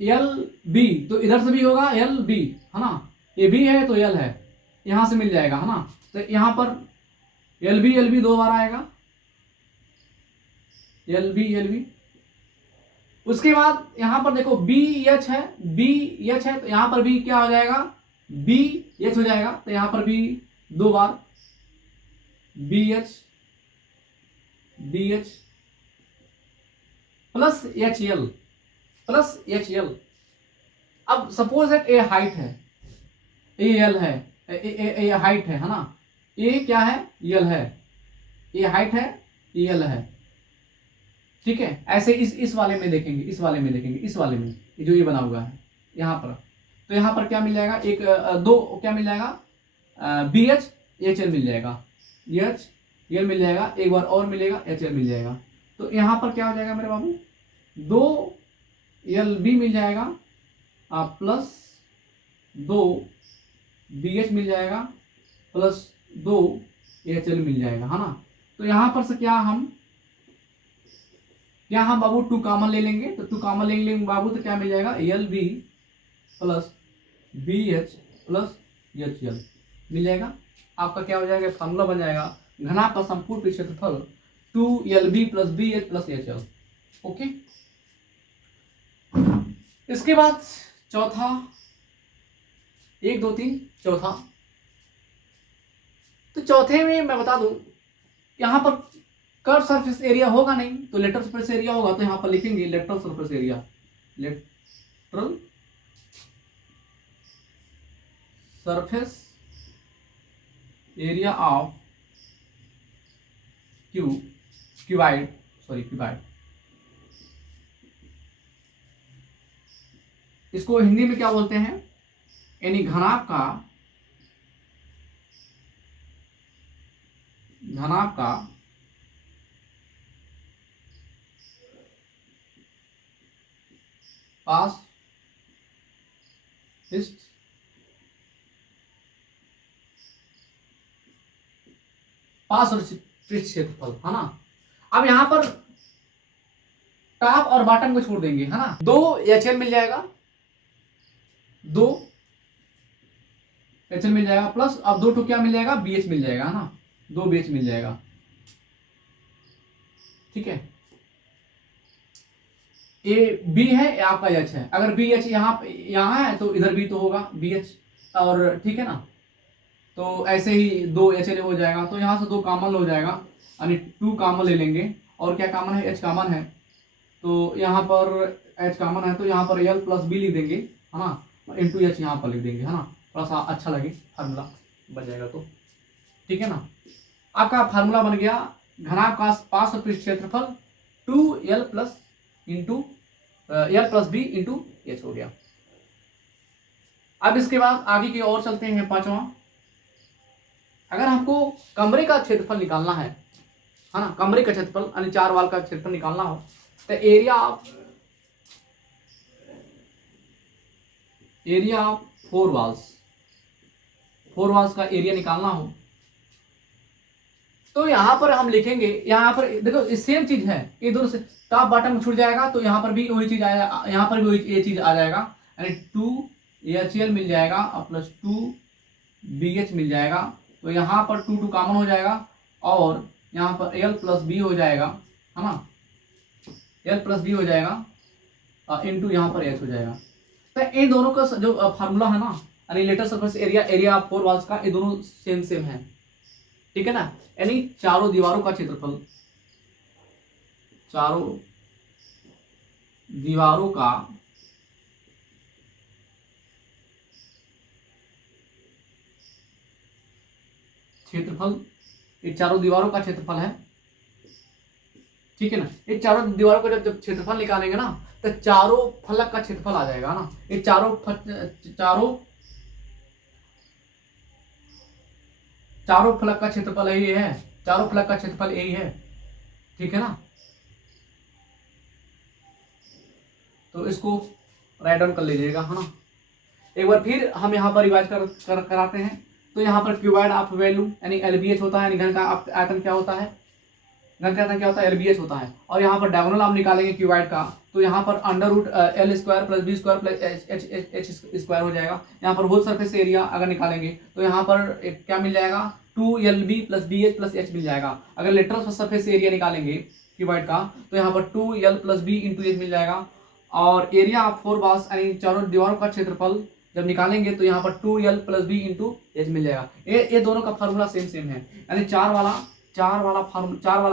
एल बी तो इधर से भी होगा एल बी है ना, ये भी है तो एल है, यहां से मिल जाएगा है ना। तो यहां पर एल बी दो बार आएगा, एल बी। उसके बाद यहां पर देखो बी एच है, तो यहां पर भी क्या हो जाएगा, बी एच हो जाएगा। तो यहां पर भी दो बार B H plus H L. अब सपोज दैट ए हाइट है, ए एल है, ए हाइट है ना, ए क्या है, एल है, ए हाइट है, एल है, ठीक है। ऐसे इस वाले में देखेंगे, इस वाले में जो ये बना हुआ है यहाँ पर, तो यहाँ पर क्या मिल जाएगा, एक दो क्या मिल जाएगा, बी एच एच एल मिल जाएगा, एच एल मिल जाएगा, एक बार और मिलेगा एच एल मिल जाएगा। तो यहाँ पर क्या हो जाएगा मेरे बाबू, दो एल बी मिल जाएगा प्लस दो बी एच मिल जाएगा प्लस दो एच एल मिल जाएगा है ना। तो यहाँ पर से क्या हम बाबू टू कॉमन ले लेंगे, तो टू कॉमन ले लेंगे बाबू, तो क्या मिल जाएगा, L B plus B H plus H L मिल जाएगा। आपका क्या हो जाएगा, फॉर्मूला बन जाएगा घनाभ का संपूर्ण क्षेत्रफल 2LB plus B H plus H L. Okay, इसके बाद चौथा, 1 2 3 चौथा। तो चौथे में मैं बता दूं, यहां पर कर्व सरफेस एरिया होगा नहीं, तो लेटरल सरफेस एरिया होगा, तो यहां पर लिखेंगे lateral surface area, lateral surface area of cuboid, इसको हिंदी में क्या बोलते हैं, यानी घनाभ का पास पृष्ठ क्षेत्रफल है ना। अब यहां पर टॉप और बॉटम को छोड़ देंगे है ना, दो एच एल मिल जाएगा, प्लस अब दो टू क्या मिल जाएगा, बी एच मिल जाएगा है ना, दो बी एच मिल जाएगा, ठीक है। ए बी है, आपका एच है, अगर बी एच यहाँ है तो इधर भी तो होगा बी एच, और ठीक है ना। तो ऐसे ही दो एच एल हो जाएगा, तो यहाँ से दो कॉमन हो जाएगा, यानी टू कॉमन ले लेंगे, और क्या कॉमन है, एच कॉमन है, तो यहाँ पर एच कॉमन है, तो यहाँ पर एल प्लस बी लिख देंगे है ना, इंटू एच यहाँ पर लिख देंगे है ना, थोड़ा सा अच्छा लगे फार्मूला बन जाएगा तो, ठीक है ना। आपका फार्मूला बन गया घनाभ का पास पृष्ठ क्षेत्रफल 2L plus B into H हो गया। अब इसके बाद आगे की ओर चलते हैं, पांचवा। अगर हमको कमरे का क्षेत्रफल निकालना है ना, कमरे का क्षेत्रफल यानी 4 वाल का क्षेत्रफल निकालना हो, तो एरिया ऑफ 4 वॉल्स का एरिया निकालना हो, तो यहां पर हम लिखेंगे, यहां पर देखो सेम चीज है, ये दोनों से टॉप बॉटम छूट जाएगा, तो यहां पर भी वही चीज आएगा, यहां पर भी वही ये चीज आ जाएगा, यानी 2HL मिल जाएगा और प्लस 2BH मिल जाएगा। तो यहां पर 2 कॉमन हो जाएगा, और यहां पर L प्लस बी हो जाएगा है ना, L प्लस बी हो जाएगा इंटू यहाँ पर H हो जाएगा। तो इन दोनों का जो फार्मूला है ना, यानी lateral surface area of 4 walls का, ये दोनों सेम है, ठीक है ना। यानी चारों दीवारों का क्षेत्रफल, चारों दीवारों का क्षेत्रफल, ये चारों दीवारों का क्षेत्रफल है, ठीक है ना। ये चारों दीवारों का जब क्षेत्रफल निकालेंगे ना तो चारों फलक का क्षेत्रफल आ जाएगा ना। ये चारों फलक का क्षेत्रफल यही है, चारों फलक का क्षेत्रफल यही है, ठीक है ना। तो इसको राइट डाउन कर लीजिएगा, है ना। एक बार फिर हम यहाँ पर रिवाइज कराते हैं। तो यहाँ पर क्यूबॉइड ऑफ वैल्यू यानी एलबीएच होता है, घन का आयतन क्या होता है, घन का आयतन क्या होता है, एलबीएच होता है। और यहाँ पर डायगोनल आप निकालेंगे क्यूबॉइड का, तो यहाँ पर under root L square plus B square plus H square हो जाएगा। यहाँ पर होल सरफेस एरिया अगर निकालेंगे तो यहाँ पर क्या मिल जाएगा, 2LB plus B H plus H मिल जाएगा। अगर लेटरल सरफेस एरिया निकालेंगे क्यूबॉइड का तो यहाँ पर 2L plus B into H मिल जाएगा। और एरिया ऑफ 4 वॉल्स यानी चारों दीवारों का क्षेत्रफल जब निकालेंगे तो यहाँ पर 2L plus B into H मिल जाएगा। ये दोनों का फार्मूला सेम है, यानी चार वाला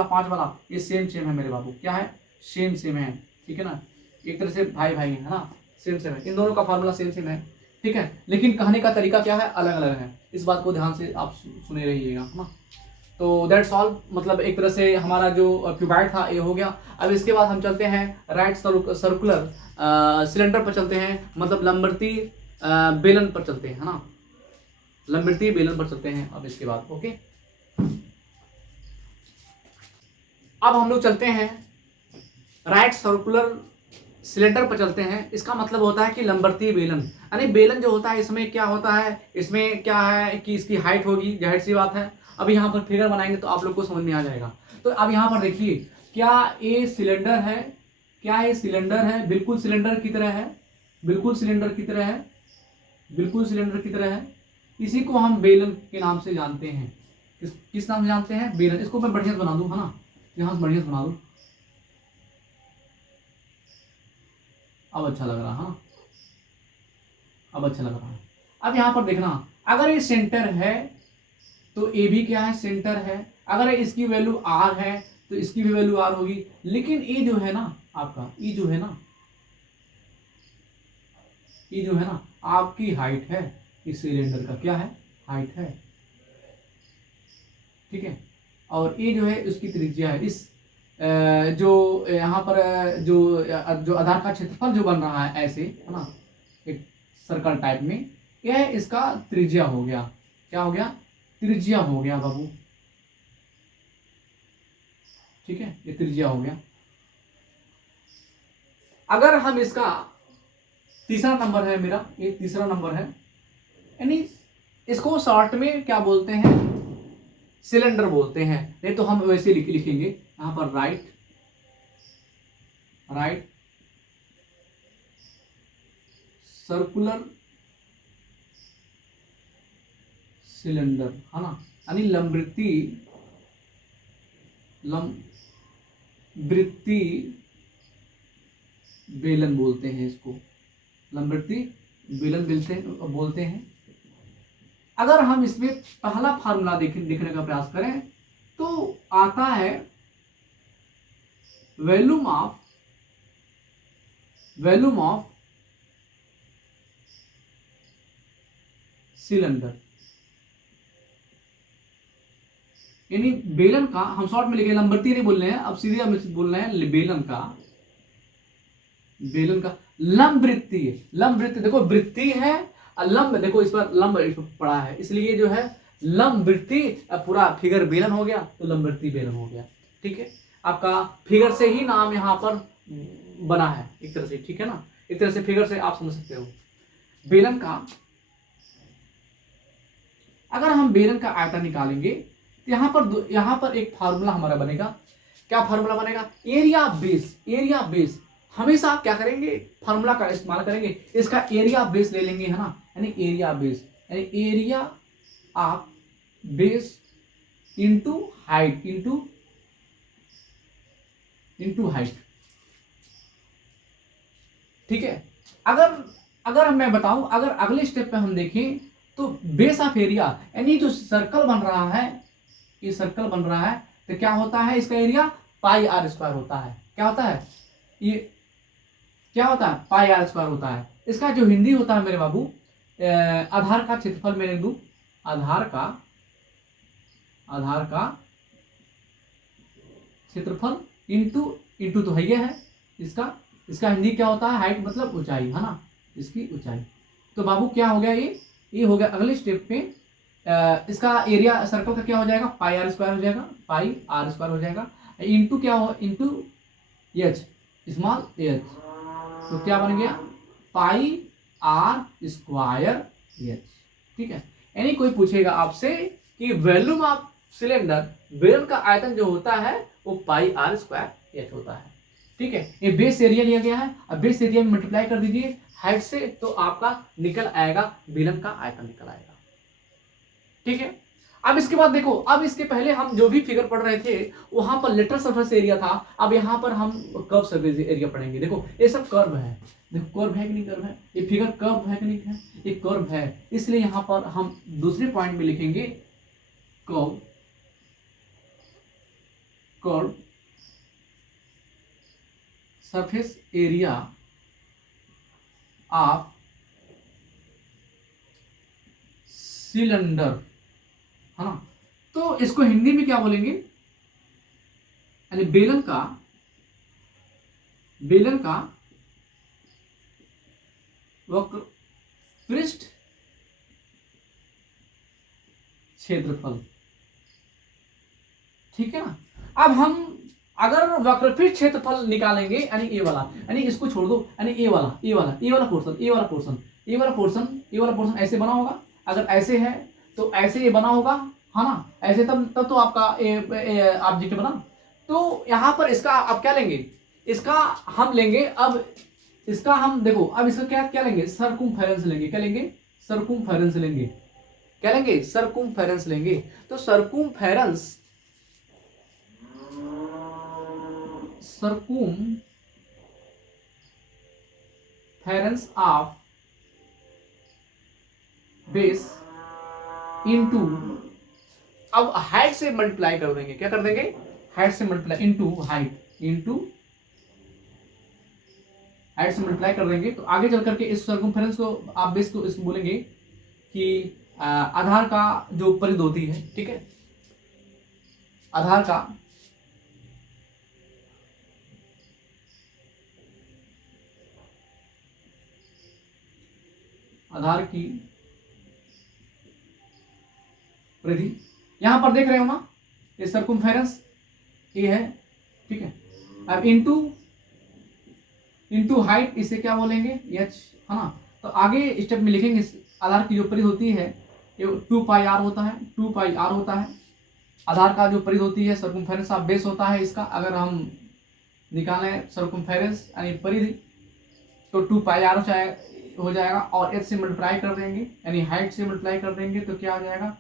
पांच वाला ये सेम है मेरे बाबू, क्या है, सेम है, ठीक है ना। एक तरह से भाई है ना, सेम है, इन दोनों का फार्मूला सेम है, ठीक है। लेकिन कहने का तरीका क्या है, अलग अलग है। इस बात को ध्यान से आप सुने रहिएगा, है ना। तो दैट्स ऑल, मतलब एक तरह से हमारा जो क्यूबॉइड था ये हो गया। अब इसके बाद हम चलते हैं राइट सर्कुलर सिलेंडर पर चलते हैं, मतलब लंबवृत्ती बेलन पर चलते हैं, है ना, लंबवृत्तीय बेलन पर चलते हैं अब इसके बाद। ओके, अब हम लोग चलते हैं राइट सर्कुलर सिलेंडर पर चलते हैं। इसका मतलब होता है कि लंबवृत्तीय बेलन, यानी बेलन जो होता है इसमें क्या होता है, इसमें क्या है कि इसकी हाइट होगी, जाहिर सी बात है। अब यहाँ पर फिगर बनाएंगे तो आप लोग को समझ में आ जाएगा। तो अब यहाँ पर देखिए, क्या ये सिलेंडर है, क्या ये सिलेंडर है, बिल्कुल सिलेंडर की तरह है, बिल्कुल सिलेंडर की तरह है, बिल्कुल सिलेंडर की तरह है। इसी को हम बेलन के नाम से जानते हैं। किस नाम से जानते हैं, बेलन। इसको मैं बढ़िया बना दूं, है ना, यहाँ से बढ़िया बना दूं, अब अच्छा लग रहा है, हाँ, अब अच्छा लग रहा है। अब यहाँ पर देखना, अगर ये सेंटर है तो ए भी क्या है, सेंटर है। अगर इसकी वैल्यू आर है तो इसकी भी वैल्यू आर होगी। लेकिन ये जो है ना आपका, ये जो है ना, ये जो है ना आपकी हाइट है, इस सिलेंडर का क्या है, हाइट है, ठीक है। और ये जो है उसकी त्रिज्या है। इस जो यहाँ पर जो आधार का क्षेत्रफल जो बन रहा है ऐसे, है ना, एक सर्कल टाइप में, यह इसका त्रिज्या हो गया। क्या हो गया, त्रिज्या हो गया बाबू, ठीक है, ये त्रिज्या हो गया। अगर हम इसका तीसरा नंबर है मेरा, ये तीसरा नंबर है, यानी इसको शॉर्ट में क्या बोलते हैं, सिलेंडर बोलते हैं। नहीं तो हम वैसे लिखेंगे यहां पर राइट सर्कुलर सिलेंडर, है ना, यानी लंबवृत्तीय बेलन बोलते हैं इसको, लंबवृत्तीय बेलन बोलते हैं। अगर हम इसमें पहला फार्मूला देखने का प्रयास करें तो आता है वॉल्यूम ऑफ सिलेंडर, यानी बेलन का, हम शॉर्ट में लिखे, लंबवृत्तीय नहीं बोल रहे हैं, अब सीधे हम बोल रहे हैं बेलन का लंबवृत्तीय। देखो वृत्तीय है, लंब देखो इस पर लंब पड़ा है, इसलिए जो है लंबवृत्तीय, पूरा फिगर बेलन हो गया तो लंबवृत्तीय बेलन हो गया, ठीक है। आपका फिगर से ही नाम यहाँ पर बना है एक तरह से, ठीक है ना, एक तरह से फिगर से आप समझ सकते हो बेलन का। अगर हम बेलन का आयतन निकालेंगे तो यहाँ पर एक फार्मूला हमारा बनेगा। क्या फार्मूला बनेगा, एरिया बेस। हमेशा आप क्या करेंगे, फार्मूला का इस्तेमाल करेंगे, इसका एरिया बेस ले लेंगे, है ना, यानी area of base into height, ठीक है। अगर मैं बताऊं, अगर अगले स्टेप पे हम देखें तो बेस ऑफ एरिया, यानी जो सर्कल बन रहा है, ये सर्कल बन रहा है, तो क्या होता है, इसका एरिया पाई आर स्क्वायर होता है। क्या होता है, ये क्या होता है, पाई आर स्क्वायर होता है। इसका जो हिंदी होता है मेरे बाबू, आधार का क्षेत्रफल, मैं लिख दूं, आधार का आधार का क्षेत्रफल इंटू तो है इसका हिंदी क्या होता है, हाइट मतलब ऊंचाई, है ना, इसकी ऊंचाई। तो बाबू क्या हो गया, ये हो गया। अगले स्टेप पे इसका एरिया सर्कल का क्या हो जाएगा, पाई आर स्क्वायर हो जाएगा, पाई आर स्क्वायर हो जाएगा, इंटू क्या हो, इंटू एच, स्मॉल एच, तो क्या बन गया, पाई आर स्क्वायर एच। ठीक है, यानी कोई पूछेगा आपसे कि वॉल्यूम ऑफ सिलेंडर, बेलन का आयतन जो होता है वो पाई आर स्क्वायर एच होता है। ठीक है, ये बेस एरिया लिया गया है, अब बेस एरिया में मल्टीप्लाई कर दीजिए हाइट से, तो आपका निकल आएगा बेलन का आयतन निकल आएगा। ठीक है, अब इसके बाद देखो, अब इसके पहले हम जो भी फिगर पढ़ रहे थे वहां पर लेटरल सरफेस एरिया था, अब यहां पर हम कर्व सरफेस एरिया पढ़ेंगे। देखो ये सब कर्व है, देखो कर्व है कि नहीं कर्व है, ये फिगर कर्व है कि नहीं है, ये कर्व है, इसलिए यहां पर हम दूसरे पॉइंट में लिखेंगे curve, curve surface area of cylinder, है ना। तो इसको हिंदी में क्या बोलेंगे, यानी बेलन का वक्र पृष्ठ क्षेत्रफल। ठीक है ना, अब हम अगर वक्रपृष्ठ क्षेत्रफल निकालेंगे, यानी ये वाला, यानी इसको छोड़ दो, यानी ये वाला पोर्शन ऐसे बना होगा, अगर ऐसे है तो ऐसे ये बना होगा, है ना, ऐसे तब तो आपका ऑब्जेक्ट बना। तो यहां पर इसका अब क्या लेंगे, इसका हम लेंगे, अब इसका हम देखो, अब इसका क्या क्या लेंगे, सर्कुम्फेरेंस लेंगे, क्या लेंगे, सर्कुम्फेरेंस लेंगे, क्या लेंगे, सर्कुम्फेरेंस लेंगे। तो सर्कुम्फेरेंस ऑफ बेस इनटू, अब हाइट से मल्टीप्लाई कर देंगे, क्या कर देंगे, हाइट से मल्टीप्लाई इनटू हाइट, हाइट से मल्टीप्लाई कर देंगे। तो आगे चल करके इस सर्कमफेरेंस को आप बेस को इसको बोलेंगे कि आधार का जो परिध होती है, ठीक है, आधार की परिधि, यहां पर देख रहे हो ना, ये सर्कमफेरेंस ये है, ठीक है। अब इंटू हाइट, इसे क्या बोलेंगे, एच, है ना। तो आगे स्टेप में लिखेंगे आधार की जो परिधि होती है ये 2 पाई आर होता है, 2 पाई आर होता है। आधार का जो परिधि होती है सर्कमफेरेंस ऑफ बेस होता है इसका, अगर हम निकालें सर्कमफेरेंस यानी परिधि तो 2 पाई आर हो जाएगा, और एच से मल्टीप्लाई कर देंगे, यानी हाइट से मल्टीप्लाई कर देंगे तो क्या हो जाएगा,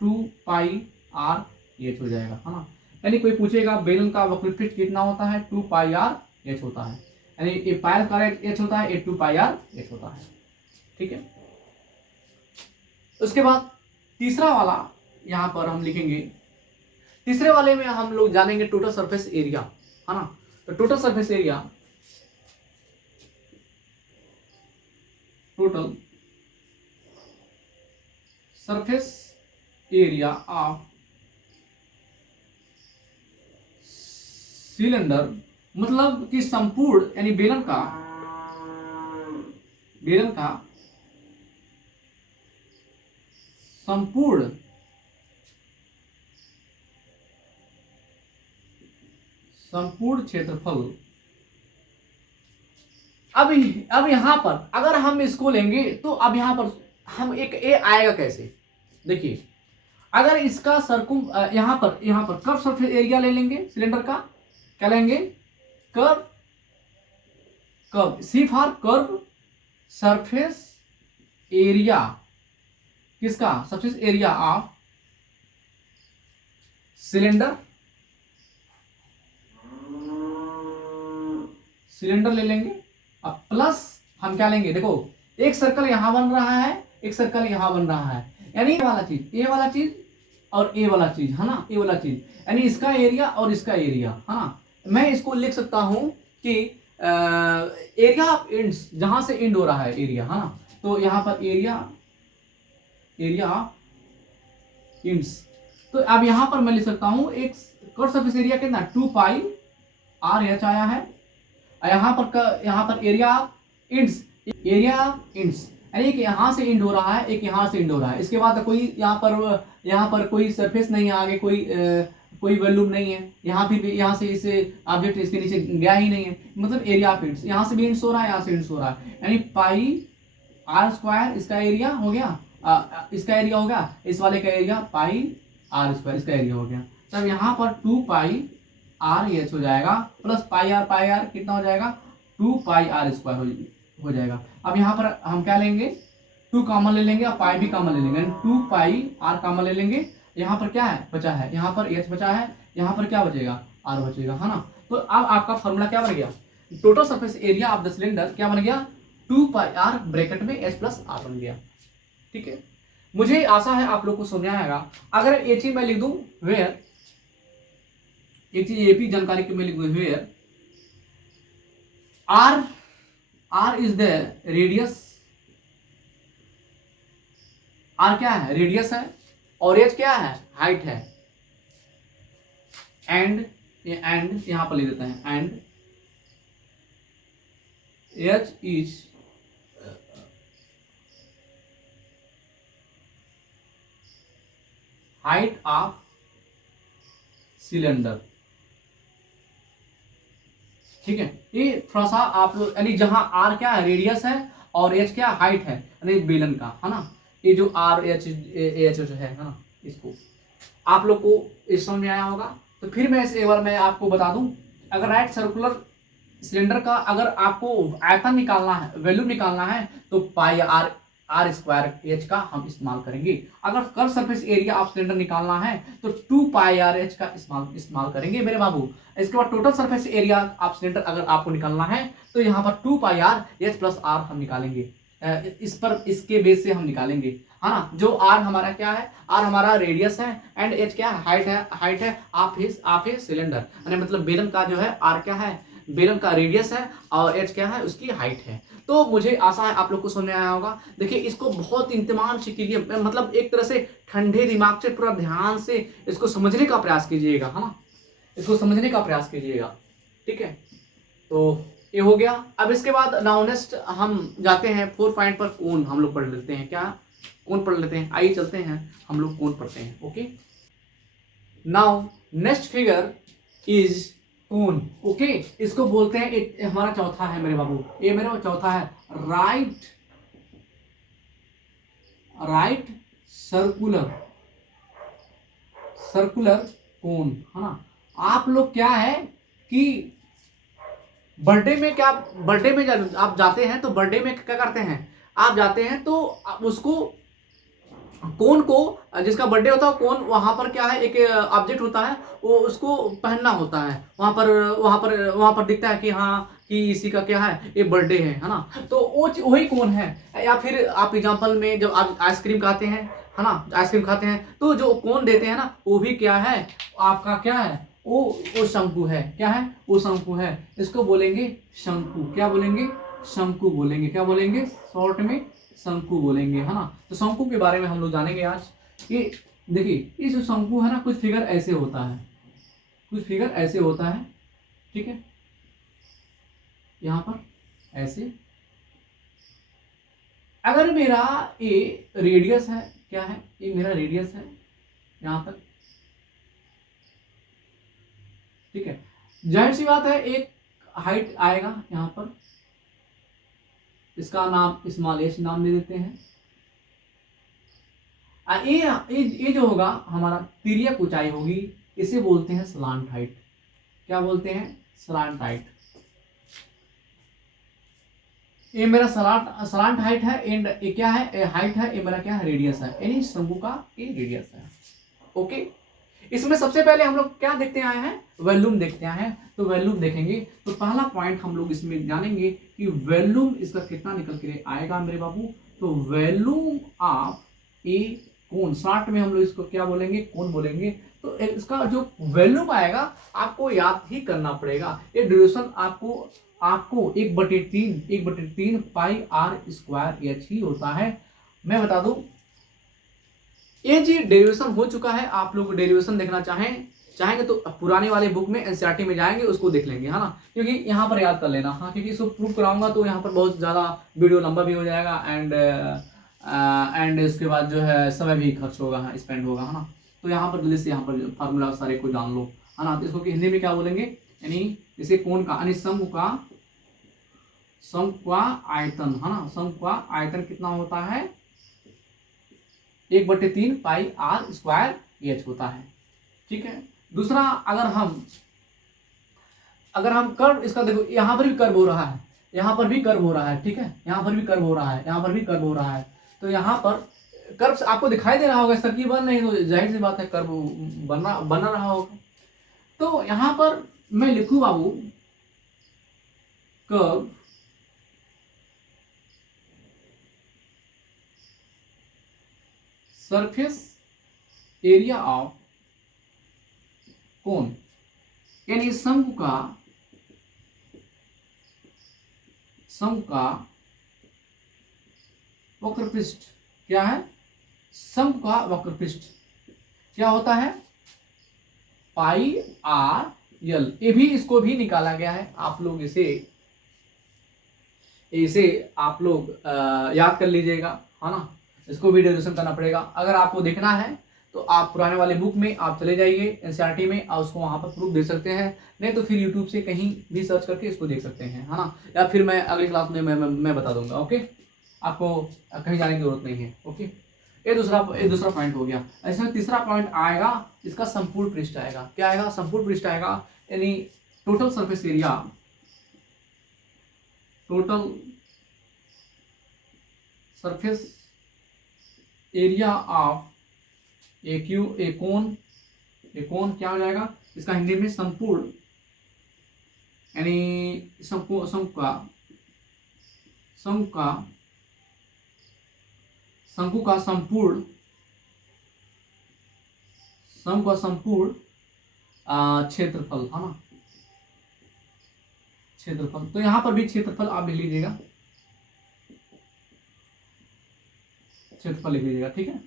2 पाई आर एच हो जाएगा, है ना। यानी कोई पूछेगा बेलन का वक्रपृष्ठ कितना होता है, 2 पाई आर एच होता है, यानी ये पाई का एच होता है, ये 2 पाई आर एच होता है। ठीक है, उसके बाद तीसरा वाला यहां पर हम लिखेंगे, तीसरे वाले में हम लोग जानेंगे टोटल सरफेस एरिया, है ना। तो total surface area, total surface area of cylinder, मतलब कि संपूर्ण, यानी बेलन का संपूर्ण क्षेत्रफल। अब यहां पर अगर हम इसको लेंगे तो अब यहां पर हम एक ए आएगा कैसे, देखिए, अगर इसका यहां पर कर्व सरफेस एरिया ले लेंगे सिलेंडर का, क्या लेंगे, curve C for curve surface area, किसका, सरफेस एरिया ऑफ सिलेंडर ले लेंगे। अब प्लस हम क्या लेंगे, देखो एक सर्कल यहां बन रहा है, एक सर्कल यहां बन रहा है, यानी ये वाला चीज और ये वाला चीज, है ना, ये वाला चीज, यानी इसका एरिया और इसका एरिया, है ना। मैं इसको लिख सकता हूं कि एरिया ऑफ एंड्स, जहां से एंड हो रहा है एरिया, है ना, तो यहां पर एरिया ऑफ एंड्स, तो अब यहाँ पर मैं लिख सकता हूँ एक कर्व सरफेस एरिया कितना 2 पाई आर एच आया है। यहाँ पर एरिया इंड्स, यानी कि यहाँ से इंड हो रहा है, एक यहाँ से इंड हो रहा है। इसके बाद कोई यहाँ पर कोई सरफेस नहीं है, आगे कोई वॉल्यूम नहीं है, यहाँ से इस ऑब्जेक्ट इसके नीचे गया ही नहीं है, मतलब एरिया ऑफ इंड्स, यहाँ से भी इंड्स हो रहा है, यहाँ से इंड्स हो रहा है, यानी पाई आर स्क्वायर इसका एरिया हो गया, इसका एरिया हो गया, इस वाले का एरिया पाई आर स्क्वायर इसका एरिया हो गया। तब यहाँ पर 2 पाई आर एच हो जाएगा प्लस पाई आर कितना हो जाएगा 2 पाई आर स्क्वायर हो जाएगा। अब यहाँ पर हम क्या लेंगे 2 कॉमन ले लेंगे और पाई भी कॉमन ले लेंगे, 2 पाई आर कॉमन ले लेंगे। यहाँ पर क्या है बचा है, यहाँ पर एच बचा है, यहाँ पर क्या बचेगा आर बचेगा, है ना। तो अब आपका फॉर्मूला क्या बन गया, total surface area of the cylinder क्या बन गया 2 पाई आर ब्रैकेट में एच प्लस आर बन गया। ठीक है, मुझे आशा है आप लोग को समझ आएगा। अगर एक चीज मैं लिख दूं वेयर, एक चीज ये भी जानकारी की मैं लिख दूं where R is the radius, R क्या है रेडियस है और एच क्या है हाइट है, एंड यहां पर लिख देते हैं and H is height of cylinder. ठीक है, ये थोड़ा सा आप लोग यानी जहां आर क्या है रेडियस है और एच क्या हाइट है यानी बेलन का, है ना। ये जो आर एच जो है ना, इसको आप लोग को इस समझ में आया होगा। तो फिर मैं एक बार मैं आपको बता दूं, अगर राइट सर्कुलर सिलेंडर का अगर आपको आयतन निकालना है, वैल्यू निकालना है, तो पाई आर स्क्वायर एच का हम इस्तेमाल करेंगे। अगर curve surface area of cylinder निकालना है तो 2 पाई आर एच का इस्तेमाल करेंगे मेरे बाबू। इसके बाद total surface area of cylinder अगर आपको निकालना है तो यहाँ पर 2 पाई आर एच प्लस आर हम निकालेंगे, इसके बेस से हम निकालेंगे, है ना। जो आर हमारा क्या है, आर हमारा रेडियस है एंड एच क्या है हाइट है ऑफ हिज सिलेंडर, यानी मतलब बेलन का जो है आर क्या है बेलन का रेडियस है और एच क्या है उसकी हाइट है। तो मुझे आशा है आप लोग को समझ में आया होगा। देखिए इसको बहुत इंतमान से कीजिए, मतलब एक तरह से ठंडे दिमाग से पूरा ध्यान से इसको समझने का प्रयास कीजिएगा, है ना, इसको समझने का प्रयास कीजिएगा। ठीक है, तो ये हो गया। अब इसके बाद नाउ नेक्स्ट हम जाते हैं 4 पॉइंट पर, कोण हम लोग पढ़ लेते हैं, क्या कोण पढ़ लेते हैं। आइए चलते हैं हम लोग कोण पढ़ते हैं। Okay, now next figure is कोण। ओके, इसको बोलते हैं, एक हमारा चौथा है मेरे बाबू, ये मेरा चौथा है राइट सर्कुलर कोण, है ना। आप लोग क्या है कि बर्थडे में जब आप जाते हैं तो बर्थडे में क्या करते हैं, आप जाते हैं तो उसको कोन को, जिसका बर्थडे होता है कोन, वहां पर क्या है एक ऑब्जेक्ट होता है, वो उसको पहनना होता है, वहां पर दिखता है कि हाँ कि इसी का क्या है ये बर्थडे है ना। तो वो वही कोन है। या फिर आप एग्जांपल में जब आप आइसक्रीम खाते हैं, है ना, आइसक्रीम खाते हैं तो जो कोन देते हैं ना वो भी क्या है आपका क्या है वो शंकु है, क्या है वो शंकु है। इसको बोलेंगे शंकु, क्या बोलेंगे शंकु बोलेंगे, क्या बोलेंगे शॉर्ट में शंकु बोलेंगे, है ना। तो शंकु के बारे में हम लोग जानेंगे आज। ये देखिए ये जो शंकु है ना, कुछ फिगर ऐसे होता है, कुछ फिगर ऐसे होता है। ठीक है, यहां पर ऐसे, अगर मेरा ये रेडियस है, क्या है ये मेरा रेडियस है यहां तक। ठीक है, जाहिर सी बात है एक हाइट आएगा यहां पर, इसका नाम स्मॉल एच नाम दे देते हैं। ये जो होगा हमारा तिर्यक ऊंचाई होगी, इसे बोलते हैं स्लांट हाइट। क्या बोलते हैं स्लांट हाइट। ये मेरा स्लांट हाइट है एंड ये क्या है हाइट है, ये मेरा क्या है रेडियस है, यानी शंकु का ये रेडियस है। ओके, इसमें सबसे पहले हम लोग क्या देखते आए हैं वॉल्यूम देखते आए हैं। तो वॉल्यूम देखेंगे तो पहला पॉइंट हम लोग इसमें जानेंगे कि वॉल्यूम इसका कितना निकल के आएगा मेरे बाबू। तो volume of a cone, short में हम लोग इसको क्या बोलेंगे कोन बोलेंगे। तो इसका जो वॉल्यूम आएगा आपको याद ही करना पड़ेगा। ये ड्यूरेशन आपको 1/3 पाई आर स्क्वायर एच ही होता है। मैं बता दूं ये जी डेरिवेशन हो चुका है। आप लोग डेरिवेशन देखना चाहेंगे तो पुराने वाले बुक में एनसीईआरटी में जाएंगे, उसको देख लेंगे, है ना, क्योंकि यहाँ पर याद कर लेना। हाँ, क्योंकि इसको प्रूव कराऊंगा तो यहाँ पर बहुत ज़्यादा वीडियो लंबा भी हो जाएगा एंड उसके बाद जो है समय भी खर्च होगा, हाँ, स्पेंड होगा, है ना। तो यहाँ पर जल्दी से यहाँ पर फार्मूला सारे को जान लो, है ना। तो इसको कि हिंदी में क्या बोलेंगे, यानी इसे कोण का यानी शंकु का आयतन, है ना, शंकु का आयतन कितना होता है, 1/3 पाई आर स्क्वायर एच होता है। ठीक है। दूसरा, अगर हम कर्व इसका देखो, यहाँ पर भी कर्व हो रहा है, यहाँ पर भी कर्व हो रहा है, ठीक है, यहाँ पर भी कर्व हो रहा है, यहाँ पर भी कर्व हो रहा है। तो यहाँ पर कर्व आपको दिखाई दे रहा होगा, सर्किल बन नहीं, तो जाहिर सी बात है कर्व बना रहा होगा। तो यहाँ पर मैं लिखूं बाबू, curve surface area of cone, यानी शंकु का वक्रपृष्ठ क्या है, शंकु का वक्रपृष्ठ क्या होता है, पाई आर यल। ये भी, इसको भी निकाला गया है। आप लोग इसे आप लोग याद कर लीजिएगा, है ना। इसको भी डेरिवेशन करना पड़ेगा। अगर आपको देखना है तो आप पुराने वाले बुक में आप चले जाइए एनसीईआरटी में, और उसको वहाँ पर प्रूफ दे सकते हैं, नहीं तो फिर यूट्यूब से कहीं भी सर्च करके इसको देख सकते हैं, है ना। या फिर मैं अगली क्लास में मैं बता दूंगा। ओके, आपको कहीं जाने की जरूरत नहीं है। ओके, ये दूसरा पॉइंट हो गया। इसमें तीसरा पॉइंट आएगा, इसका संपूर्ण पृष्ठ आएगा। क्या आएगा, संपूर्ण पृष्ठ आएगा, यानी total surface area, total surface area of a cone क्या हो जाएगा, इसका हिंदी में संपूर्ण, यानी शंकु का संपूर्ण क्षेत्रफल, है ना, क्षेत्रफल। तो यहां पर भी क्षेत्रफल आप लिख लीजिएगा, क्षेत्रफल लिख लीजिएगा, ठीक है।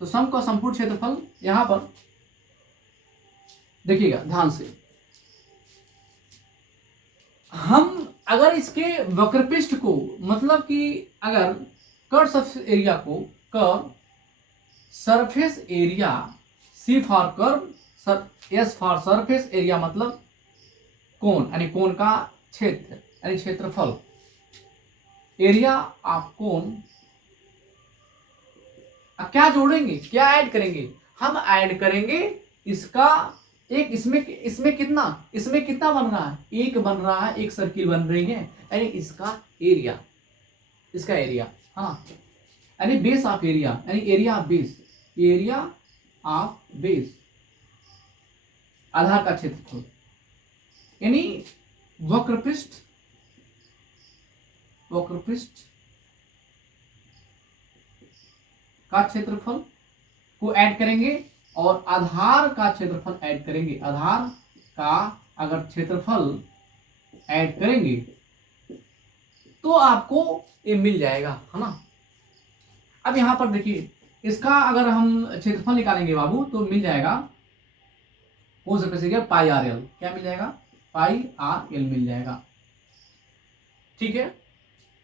तो शंकु का संपूर्ण क्षेत्रफल, यहां पर देखिएगा ध्यान से, हम अगर इसके वक्रपृष्ठ को, मतलब कि अगर कर्व सरफेस एरिया को, curve surface area, C for curve, S for surface area मतलब कोण, यानी कोण का क्षेत्र, यानी क्षेत्रफल, एरिया ऑफ कोण। क्या जोड़ेंगे, क्या ऐड करेंगे, हम ऐड करेंगे इसका एक, इसमें कितना बन रहा है, एक बन रहा है, एक सर्किल बन रही है, यानी इसका एरिया, हाँ, यानी बेस ऑफ एरिया, यानी एरिया ऑफ बेस, आधार का क्षेत्रफल, यानी वक्रपृष्ठ का क्षेत्रफल को ऐड करेंगे और आधार का क्षेत्रफल ऐड करेंगे। आधार का अगर क्षेत्रफल ऐड करेंगे तो आपको ये मिल जाएगा, है ना। अब यहां पर देखिए, इसका अगर हम क्षेत्रफल निकालेंगे बाबू तो मिल जाएगा, कौन सा पैसे, पाई आर एल, क्या मिल जाएगा, पाई आर एल मिल जाएगा, ठीक है।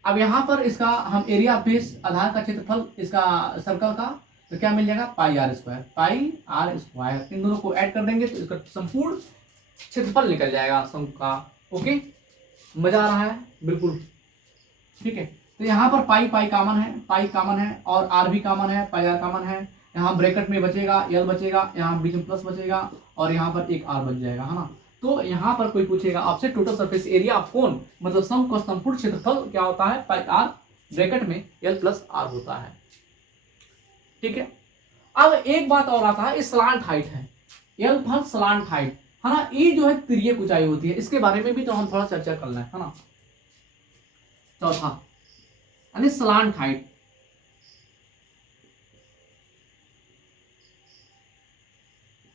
अब यहां पर इसका हम एरिया बेस, आधार का क्षेत्रफल इसका सर्कल का, तो क्या मिल जाएगा, पाई आर स्क्वायर। इन दोनों को ऐड कर देंगे तो इसका संपूर्ण क्षेत्रफल निकल जाएगा शंकु का। ओके, मजा आ रहा है, बिल्कुल ठीक है। तो यहाँ पर पाई कॉमन है और आर भी कॉमन है, पाई आर कॉमन है। यहाँ ब्रैकेट में बचेगा एल बचेगा, यहाँ बीच में प्लस बचेगा और यहाँ पर एक आर बच जाएगा, है ना। तो यहाँ पर कोई पूछेगा आपसे टोटल सरफेस एरिया ऑफ कोन, मतलब शंकु का संपूर्ण क्षेत्रफल क्या होता है, पाई आर ब्रैकेट में एल प्लस आर होता है, ठीक है। अब एक बात और आता है, स्लांट हाइट है, एल फल स्लांट हाइट, है ना। ये जो है तिर्यक ऊंचाई होती है, इसके बारे में भी तो हम थोड़ा चर्चा करना है ना। चौथा यानी स्लांट हाइट,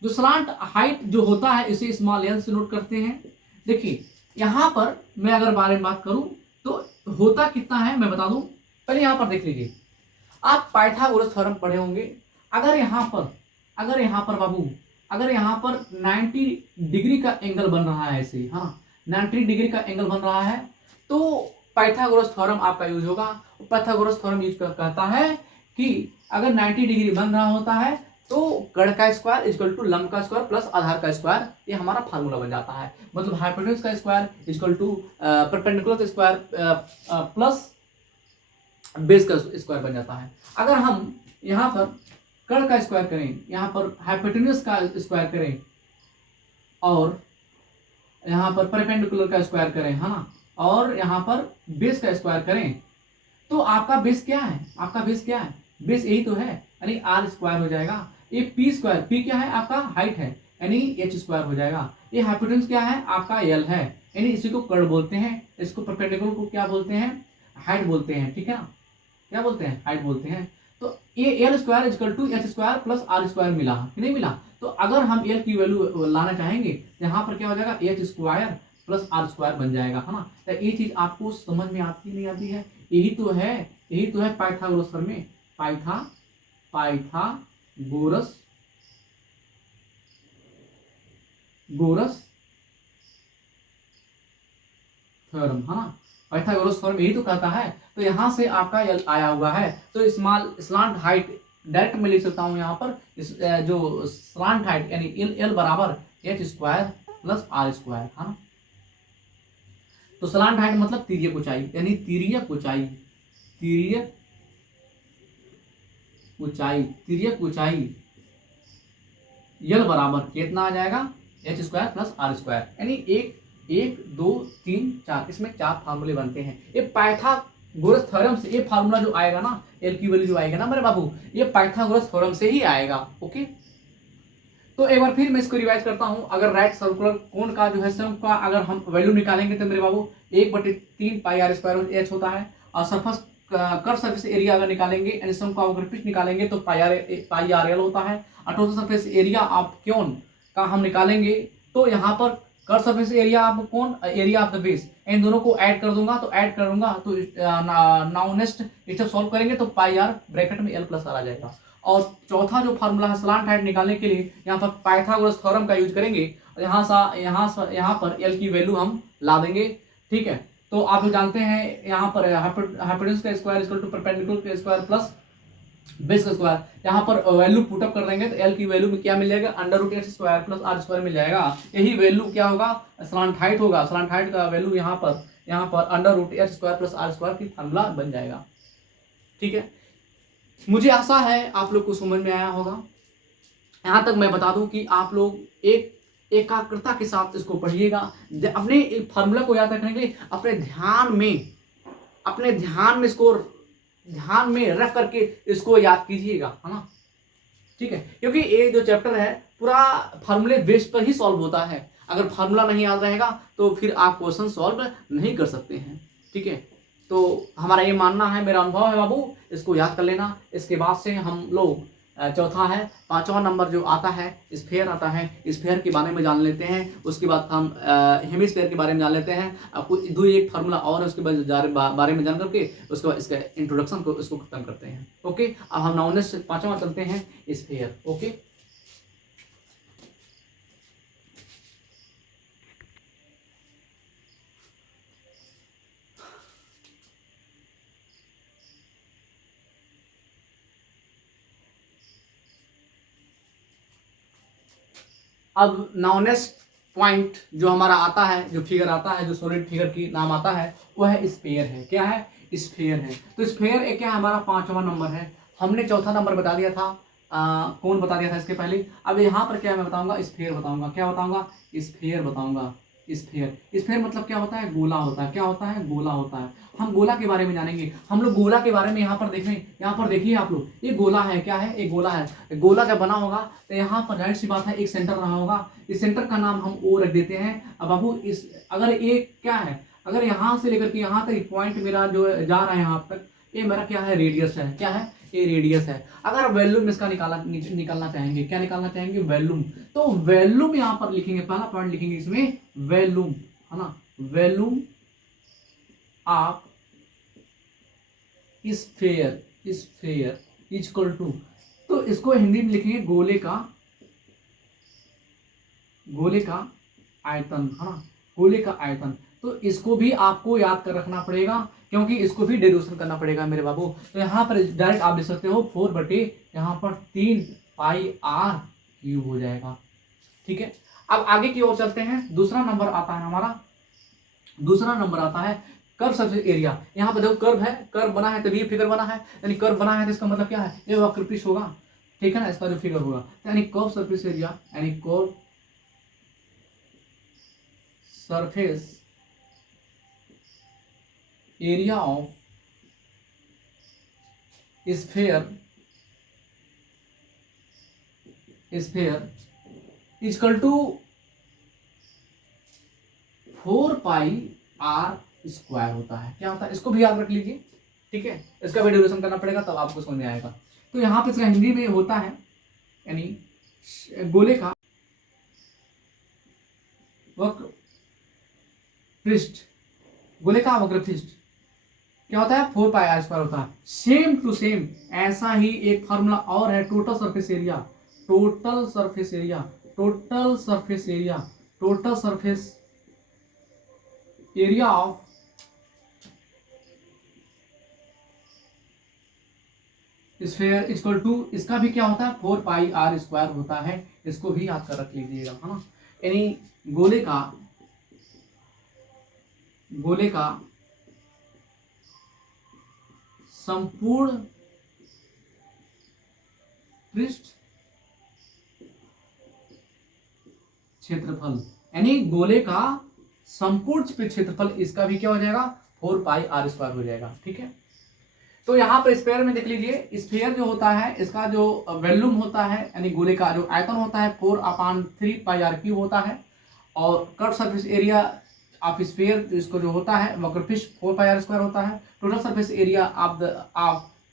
जो स्लांट हाइट जो होता है इसे स्मॉल एल से नोट करते हैं। देखिए यहां पर मैं अगर बारे में बात करूं तो होता कितना है मैं बता दूं, पहले यहां पर देख लीजिए, आप पाइथागोरस थ्योरम पढ़े होंगे, अगर यहाँ पर बाबू, अगर यहाँ पर 90 डिग्री का एंगल बन रहा है ऐसे, हाँ 90 डिग्री का एंगल बन रहा है, तो पाइथागोरस थ्योरम आपका यूज होगा। पाइथागोरस थ्योरम यूज कहता है कि अगर 90 डिग्री बन रहा होता है तो गढ़ का स्क्वायर इक्वल टू लंब का स्क्वायर प्लस आधार का स्क्वायर, ये हमारा फार्मूला बन जाता है। मतलब हाइपोटेन्यूज का square equal to perpendicular square plus base का स्क्वायर बन जाता है। अगर हम यहाँ पर कर्ण का स्क्वायर करें, यहाँ पर हाइपोटेन्यूज का स्क्वायर करें और यहाँ पर परपेंडिकुलर का स्क्वायर करें, है ना, और यहाँ पर बेस का स्क्वायर करें, तो आपका बेस क्या है? आपका बेस क्या है? बेस यही तो है, यानी आर स्क्वायर हो जाएगा। ये पी स्क्वायर, पी क्या है? आपका हाइट है, यानी एच स्क्वायर हो जाएगा। ये हाइपोटेन्यूज क्या है? आपका एल है, यानी इसी को कर्ण बोलते हैं। इसको परपेंडिकुलर को क्या बोलते हैं? हाइट बोलते हैं, ठीक है ना, क्या बोलते हैं? हाइट बोलते हैं। तो ये L square equal to H square plus R square मिला कि नहीं मिला? तो अगर हम एल की वैल्यू लाना चाहेंगे, यहाँ पर क्या हो जाएगा? H square plus R square बन जाएगा, है ना। तो ये चीज आपको समझ में आती नहीं आती है? यही तो है पाइथागोरस में पाइथागोरस थ्योरम, है ना। पाइथागोरस थ्योरम यही तो कहता है। तो यहाँ से आपका एल आया हुआ है, तो स्लांट हाइट डायरेक्ट में लिख सकता हूँ यहाँ पर। जो स्लांट हाइट यानी एल बराबर H square plus R square, है ना। तो स्लांट हाइट मतलब तिर्यक ऊंचाई, यानी तिर्यक ऊंचाई एल बराबर कितना आ जाएगा? H square plus R square, यानी 1 2 3 4, इसमें 4 फार्मूले बनते हैं। ये पाइथागोरस थ्योरम से, ये फार्मूला जो आएगा ना, एल की वैल्यू जो आएगा ना मेरे बाबू, ये पाइथागोरस थ्योरम से ही आएगा। ओके, तो एक बार फिर मैं इसको रिवाइज करता हूं। अगर राइट सर्कुलर कोण का जो है सम का अगर हम वैल्यू निकालेंगे तो मेरे बाबू 1/3 पाई आर स्क्वायर एच होता है। और सरफेस कर्व सरफेस एरिया अगर निकालेंगे यानी सम का अगर पिच निकालेंगे तो पाई आर एल होता है। और total surface area of cone का हम निकालेंगे तो यहाँ पर curve surface area of cone, area of the base, इन दोनों को ऐड कर दूंगा तो नाउ नेक्स्ट स्टेप सॉल्व करेंगे तो पाई आर ब्रैकेट में एल प्लस आर आ जाएगा। और चौथा जो फार्मूला है स्लांट हाइट निकालने के लिए, यहाँ पर पाइथागोरस थ्योरम का यूज करेंगे। यहाँ पर एल की वैल्यू हम ला देंगे, ठीक है। तो आप लोग जानते हैं यहाँ पर हाइपोटेन्यूज का स्क्वायर इक्वल टू परपेंडिकुलर का स्क्वायर प्लस बेस का स्क्वायर, यहाँ पर वैल्यू पुटअप कर देंगे तो एल की वैल्यू में क्या मिल जाएगा? √x square plus R square मिल जाएगा। यही वैल्यू क्या होगा? स्लांट हाइट होगा। स्लांट हाइट का वैल्यू यहाँ पर √x square plus R square की फार्मूला बन जाएगा, ठीक है। मुझे आशा है आप लोग को समझ में आया होगा। यहाँ तक मैं बता दूं कि आप लोग एकाग्रता के साथ इसको पढ़िएगा। अपने फार्मूला को याद रखने के लिए अपने ध्यान में इसको ध्यान में रख करके इसको याद कीजिएगा, है ना, ठीक है। क्योंकि ये जो चैप्टर है पूरा फार्मूले बेस पर ही सॉल्व होता है। अगर फार्मूला नहीं याद रहेगा तो फिर आप क्वेश्चन सॉल्व नहीं कर सकते हैं, ठीक है। तो हमारा ये मानना है, मेरा अनुभव है बाबू, इसको याद कर लेना। इसके बाद से हम लोग चौथा है, 5वां नंबर जो आता है स्फीयर आता है। स्फीयर के बारे में जान लेते हैं, उसके बाद हम हेमिस्फीयर के बारे में जान लेते हैं। आपको दो एक फार्मूला और है, उसके बाद बारे में जान करके उसके बाद इसका इंट्रोडक्शन को इसको खत्म करते हैं। ओके, अब हम नाउ नेक्स्ट 5वां चलते हैं, स्फीयर। ओके, अब नाउ नेक्स्ट पॉइंट जो हमारा आता है, जो फिगर आता है, जो सॉलिड फिगर की नाम आता है, वह है स्फीयर है। क्या है? स्फीयर है। तो स्फीयर एक क्या हमारा 5वां नंबर है। हमने चौथा नंबर बता दिया था, कौन बता दिया था इसके पहले। अब यहाँ पर क्या मैं बताऊंगा? स्फीयर बताऊंगा। क्या बताऊंगा? स्फीयर बताऊंगा। स्फीयर मतलब क्या होता है? गोला होता है। क्या होता है? गोला होता है। हम गोला के बारे में जानेंगे। हम लोग गोला के बारे में यहाँ पर देखें, यहाँ पर देखिए आप लोग, ये गोला है। क्या है? एक गोला है। गोला जब बना होगा तो यहाँ पर जाहिर सी बात है एक सेंटर रहा होगा। इस सेंटर का नाम हम ओ रख देते हैं। अब बाबू इस अगर एक क्या है, अगर यहाँ से लेकर के यहाँ तक पॉइंट मेरा जो जा रहा है यहाँ तक, ये मेरा क्या है? रेडियस है। क्या है? ये रेडियस है। अगर वॉल्यूम इसका निकालना चाहेंगे, क्या निकालना चाहेंगे? वॉल्यूम। तो वॉल्यूम यहाँ पर लिखेंगे, पहला पॉइंट लिखेंगे इसमें वॉल्यूम, है ना, volume of sphere equal to तो इसको हिंदी में लिखेंगे गोले का आयतन, है ना, गोले का आयतन। तो इसको भी आपको याद कर रखना पड़ेगा, क्योंकि इसको भी डेरिवेशन करना पड़ेगा मेरे बाबू। तो यहाँ पर डायरेक्ट आप लिख सकते हो 4 बटे यहाँ पर 3 पाई आर क्यूब हो जाएगा। ठीक है, अब आगे की ओर चलते हैं। दूसरा नंबर आता है हमारा, दूसरा नंबर आता है कर्व सरफेस एरिया। यहाँ पर देखो कर्व है, कर्व बना है तभी ये फिगर बना है, यानी कर्व बना है तो इसका मतलब क्या है, ये वक्रपृष्ठ होगा, ठीक है ना, इसका जो फिगर होगा, यानी कर्व सरफेस एरिया, यानी curve surface area of sphere equal to 4 pi R square होता है। क्या होता है, इसको भी याद रख लीजिए, ठीक है, इसका भी डेरिवेशन करना पड़ेगा तब आपको समझ में आएगा। तो यहाँ पे इसका हिंदी में होता है, यानी गोले का वक्र पृष्ठ, गोले का वक्र पृष्ठ क्या होता है, 4 पाई आर स्क्वायर होता है। सेम टू सेम ऐसा ही एक फॉर्मूला और है, total surface area, total surface area, total surface area, total surface area of sphere equal to, इसका भी क्या होता है, 4 पाई आर स्क्वायर होता है। इसको भी याद कर रख लीजिएगा, है ना, यानी गोले का संपूर्ण पृष्ठ क्षेत्रफल, यानी गोले का संपूर्ण पृष्ठ क्षेत्रफल, इसका भी क्या हो जाएगा, 4 पाई आर स्क्वायर हो जाएगा। ठीक है, तो यहाँ पर स्फीयर में देख लीजिए, स्फीयर जो होता है इसका जो वॉल्यूम होता है, यानी गोले का जो आयतन होता है 4/3 पाई आर क्यूब होता है, और curve surface area of sphere इसको जो होता है वक्रपृष्ठ 4 पाई आर स्क्वायर होता है। Total surface area of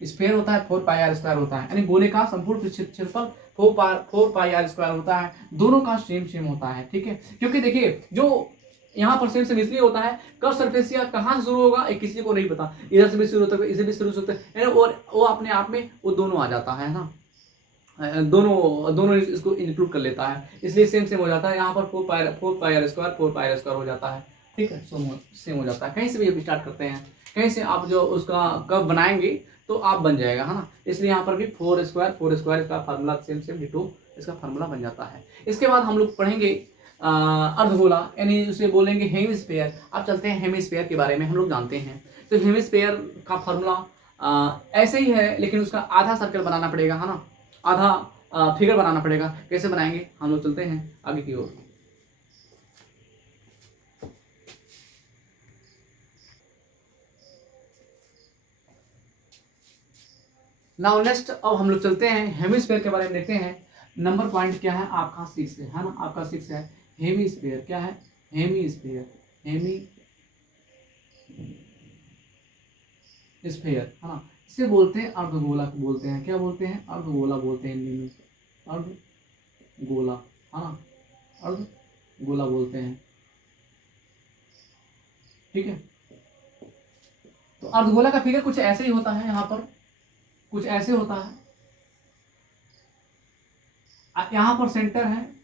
sphere होता है 4 पाई आर स्क्वायर होता है, यानी गोले का संपूर्ण पृष्ठ क्षेत्रफल 4 पाई आर स्क्वायर होता है। दोनों का सेम होता है, ठीक है, क्योंकि देखिए जो यहाँ पर सेम इसलिए होता है, कर्व सरफेस एरिया कहाँ से शुरू होगा एक किसी को नहीं पता, इधर से भी शुरू होता है, इधर भी शुरू होता है, और वो अपने आप में वो दोनों आ जाता है ना, दोनों इसको इंक्लूड कर लेता है, इसलिए सेम हो जाता है। यहाँ पर 4 पाई आर स्क्वायर हो जाता है, ठीक है, सेम हो जाता है। कहीं से भी स्टार्ट करते हैं, कहीं से आप जो उसका कर्व बनाएंगे तो आप बन जाएगा, है ना, इसलिए यहाँ पर भी 4 स्क्वायर इसका फार्मूला सेम डिटो इसका फार्मूला बन जाता है। इसके बाद हम लोग पढ़ेंगे अर्धगोला, यानी उसे बोलेंगे हेमिस्फीयर। अब चलते हैं हेमिस्फीयर के बारे में, हम लोग जानते हैं। तो हेमिस्फीयर का फार्मूला ऐसे ही है, लेकिन उसका आधा सर्कल बनाना पड़ेगा, है ना, आधा फिगर बनाना पड़ेगा। कैसे बनाएंगे, हम लोग चलते हैं आगे की ओर। नाउ नेक्स्ट अब हम लोग चलते हैं हेमिस्फीयर के बारे में, देखते हैं। नंबर पॉइंट क्या है आपका 6 है ना, आपका 6 है। हेमिस्फीयर क्या है, हेमिस्फीयर स्फीयर, है ना, इसे बोलते हैं अर्धगोला बोलते हैं। क्या बोलते हैं, अर्धगोला बोलते हैं हिंदी में, अर्धगोला, है ना, अर्धगोला बोलते हैं, ठीक है। तो अर्धगोला का फिगर कुछ ऐसे ही होता है, यहाँ पर कुछ ऐसे होता है। यहाँ पर सेंटर है,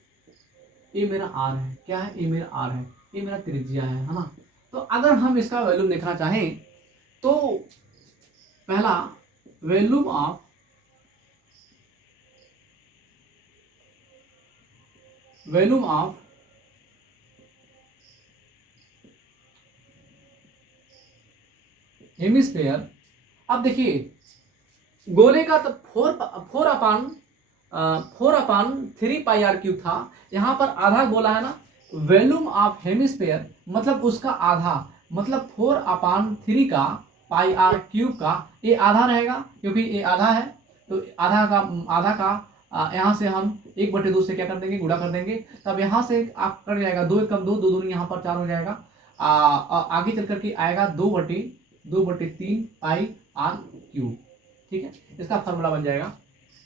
ये मेरा आर है, क्या है, ये मेरा आर है, ये मेरा त्रिज्या है ना। तो अगर हम इसका वॉल्यूम देखना चाहें तो पहला वॉल्यूम ऑफ हेमिस्फीयर, अब देखिए गोले का तो 4/3 पाई आर क्यूब था, यहाँ पर आधा गोला है ना। वॉल्यूम ऑफ हेमिस्फीयर मतलब उसका आधा, मतलब 4/3 का पाई आर क्यूब का ये आधा रहेगा, क्योंकि ये आधा है, तो आधा का यहाँ से हम 1/2 से क्या कर देंगे, गुणा कर देंगे, तब यहाँ से आप कट जाएगा, 2 एकम 2, 2 दूनी यहाँ पर 4 हो जाएगा। आगे चल करके आएगा 2/3 पाई आर क्यूब, ठीक है, इसका फार्मूला बन जाएगा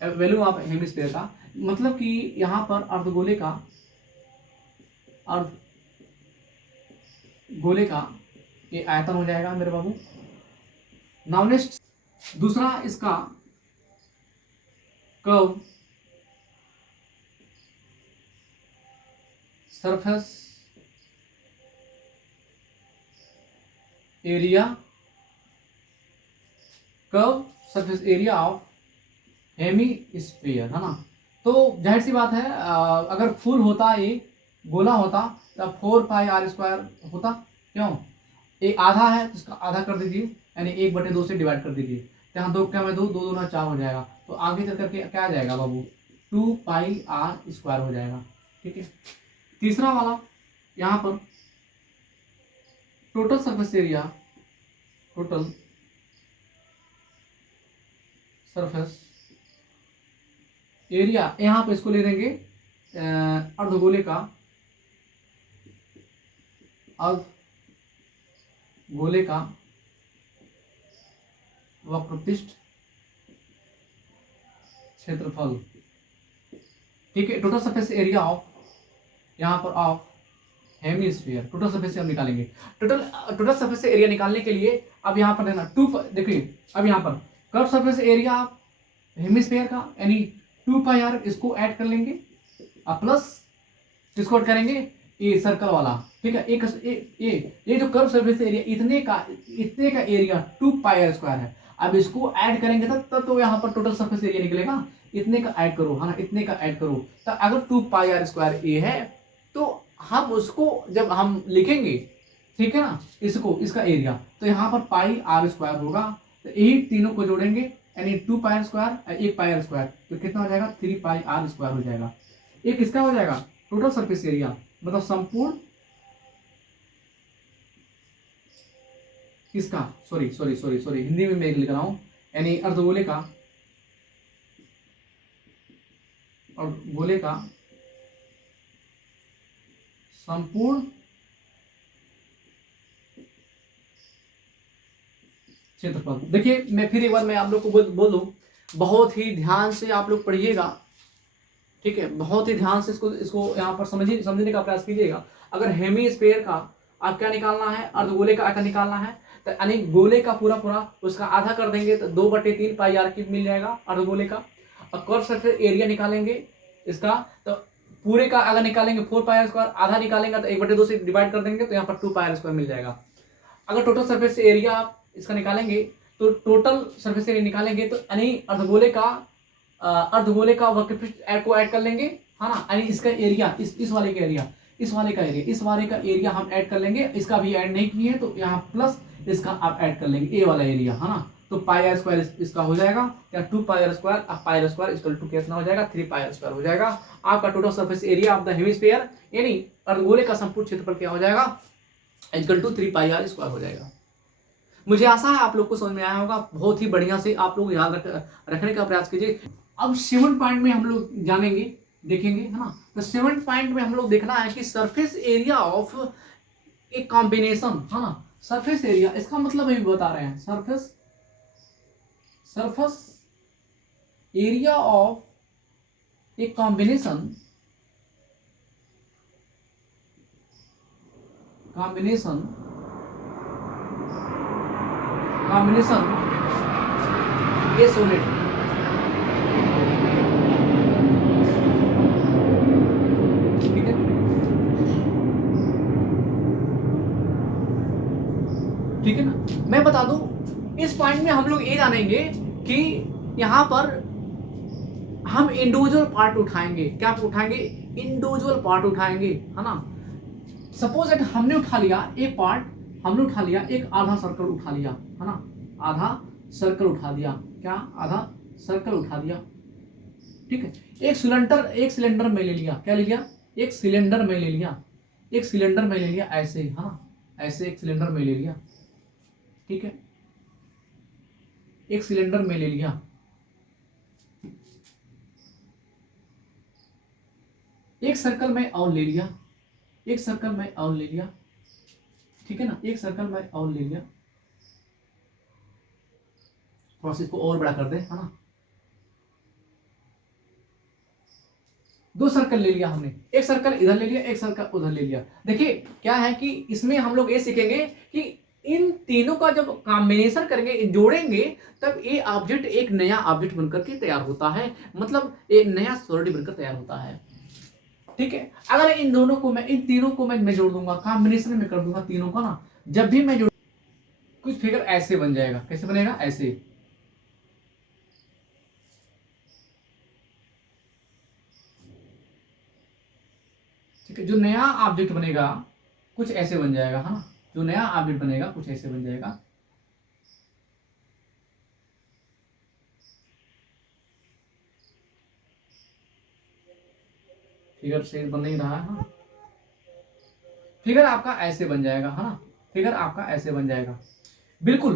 वैल्यू ऑफ हेमिस्फीयर का। मतलब कि यहाँ पर अर्धगोले का ये आयतन हो जाएगा मेरे बाबू। नाउ नेक्स्ट दूसरा इसका curve surface area, curve surface area of hemisphere, है ना। तो जाहिर सी बात है, अगर फुल होता, ये गोला होता तो 4πr² होता। क्यों? एक आधा है तो इसका आधा कर दीजिए, यानी 1/2 से डिवाइड कर दीजिए, तो यहाँ 2 क्या में 2 2 दूना 4 हो जाएगा। तो आगे चल करके क्या आ जाएगा बाबू, 2πr² हो जाएगा। ठीक है। तीसरा वाला यहाँ पर total surface area, total surface area, यहाँ पे इसको ले देंगे अर्धगोले का, अर्धगोले का वक्रपृष्ठ क्षेत्रफल। ठीक है। टोटल सरफेस एरिया ऑफ, यहाँ पर ऑफ हेमीस्फीयर, टोटल सरफेस हम निकालेंगे। टोटल सरफेस एरिया निकालने के लिए अब यहाँ पर देना देखिए, अब यहाँ पर curve surface area of hemisphere का यानी 2πr, इसको ऐड कर लेंगे और प्लस किसको ऐड करेंगे, ये सर्कल वाला। ठीक है। ये जो कर्व सरफेस एरिया इतने का एरिया 2πr² है। अब इसको ऐड करेंगे तब तो यहाँ पर टोटल सरफेस एरिया निकलेगा। इतने का ऐड करो, है ना, इतने का ऐड करो। तो अगर 2πr² ये है तो हम उसको जब हम लिखेंगे, ठीक है ना, इसको, इसका एरिया, तो यहाँ पर πr² होगा। तो यही तीनों को जोड़ेंगे यानी 2πr², 1πr², तो कितना हो जाएगा, 3πr² हो जाएगा। एक किसका हो जाएगा, टोटल सरफेस एरिया, मतलब संपूर्ण इसका, सॉरी हिंदी में मैं लिख रहा हूं, यानी अर्धगोले का, और गोले का संपूर्ण क्षेत्रफल। देखिए मैं फिर एक बार मैं आप लोग को बोल दूं, बहुत ही ध्यान से आप लोग पढ़िएगा। ठीक है। बहुत ही ध्यान से इसको यहाँ पर समझने का प्रयास कीजिएगा। अगर हेमीस्फीयर का आप क्या निकालना है, अर्धगोले का आकार निकालना है, तो यानी गोले का पूरा उसका आधा कर देंगे तो 2/3πr³ मिल जाएगा अर्धगोले का। और कर्व सरफेस एरिया निकालेंगे इसका, तो पूरे का अगर निकालेंगे 4πr², आधा निकालेंगे तो 1/2 से डिवाइड कर देंगे तो यहाँ पर 2πr² मिल जाएगा। अगर टोटल सरफेस एरिया आप इसका निकालेंगे, तो टोटल सरफेस एरिया निकालेंगे तो यानी अर्धगोले का वक्रपृष्ठ को ऐड कर लेंगे, है ना, यानी इसका एरिया, इस वाले का एरिया, इस वाले का एरिया हम ऐड कर लेंगे। इसका भी ऐड नहीं किए तो यहाँ प्लस इसका आप ऐड कर लेंगे, ए वाला एरिया, है ना। तो πr² इसका हो जाएगा, या 2πr², अब πr² इक्वल टू कितना हो जाएगा, 3πr² हो जाएगा। आपका total surface area of the hemisphere यानी अर्धगोले का संपूर्ण क्षेत्रफल क्या हो जाएगा, इक्वल टू 3πr² हो जाएगा। मुझे आशा है आप लोग को समझ में आया होगा। बहुत ही बढ़िया से आप लोग याद रखने का प्रयास कीजिए। अब 7 पॉइंट में हम लोग जानेंगे, देखेंगे, है ना। तो 7 पॉइंट में हम लोग देखना है कि surface area of a combination, है ना, सरफेस एरिया, इसका मतलब हम बता रहे हैं, surface area of a combination A solid, ठीक है। ठीक है ना। मैं बता दूं, इस पॉइंट में हम लोग ये जानेंगे कि यहां पर हम इंडिविजुअल पार्ट उठाएंगे। क्या उठाएंगे, इंडिविजुअल पार्ट उठाएंगे, है ना। सपोज दैट हमने उठा लिया एक पार्ट, हमने उठा लिया एक आधा सर्कल उठा लिया, है ना, आधा सर्कल उठा दिया, क्या, आधा सर्कल उठा दिया। ठीक है। एक सिलेंडर में ले लिया, क्या ले लिया, एक सिलेंडर में ले लिया, ऐसे ही, है ना, ऐसे एक सिलेंडर में ले लिया। ठीक है। एक सिलेंडर में ले लिया, एक सर्कल में और ले लिया, ठीक है ना, एक सर्कल में और ले लिया। थोड़ा सा इसको और बड़ा कर दे, है ना। 2 सर्कल ले लिया हमने, एक सर्कल इधर ले लिया, एक सर्कल उधर ले लिया। देखिए क्या है कि इसमें हम लोग ये सीखेंगे कि इन तीनों का जब कॉम्बिनेशन करेंगे, जोड़ेंगे, तब ये ऑब्जेक्ट एक नया ऑब्जेक्ट बनकर के तैयार होता है, मतलब एक नया सॉलिड बनकर तैयार होता है। ठीक है, अगर इन दोनों को मैं, इन तीनों को मैं जोड़ दूंगा, कॉम्बिनेशन में कर दूंगा तीनों का ना, जब भी मैं जोड़, कुछ फिगर ऐसे बन जाएगा। कैसे बनेगा? ऐसे। ठीक है, जो नया ऑब्जेक्ट बनेगा कुछ ऐसे बन जाएगा। हाँ, जो नया ऑब्जेक्ट बनेगा कुछ ऐसे बन जाएगा। फिगर से बन नहीं रहा है। हाँ, फिगर आपका ऐसे बन जाएगा। हाँ, फिगर आपका ऐसे बन जाएगा, बिल्कुल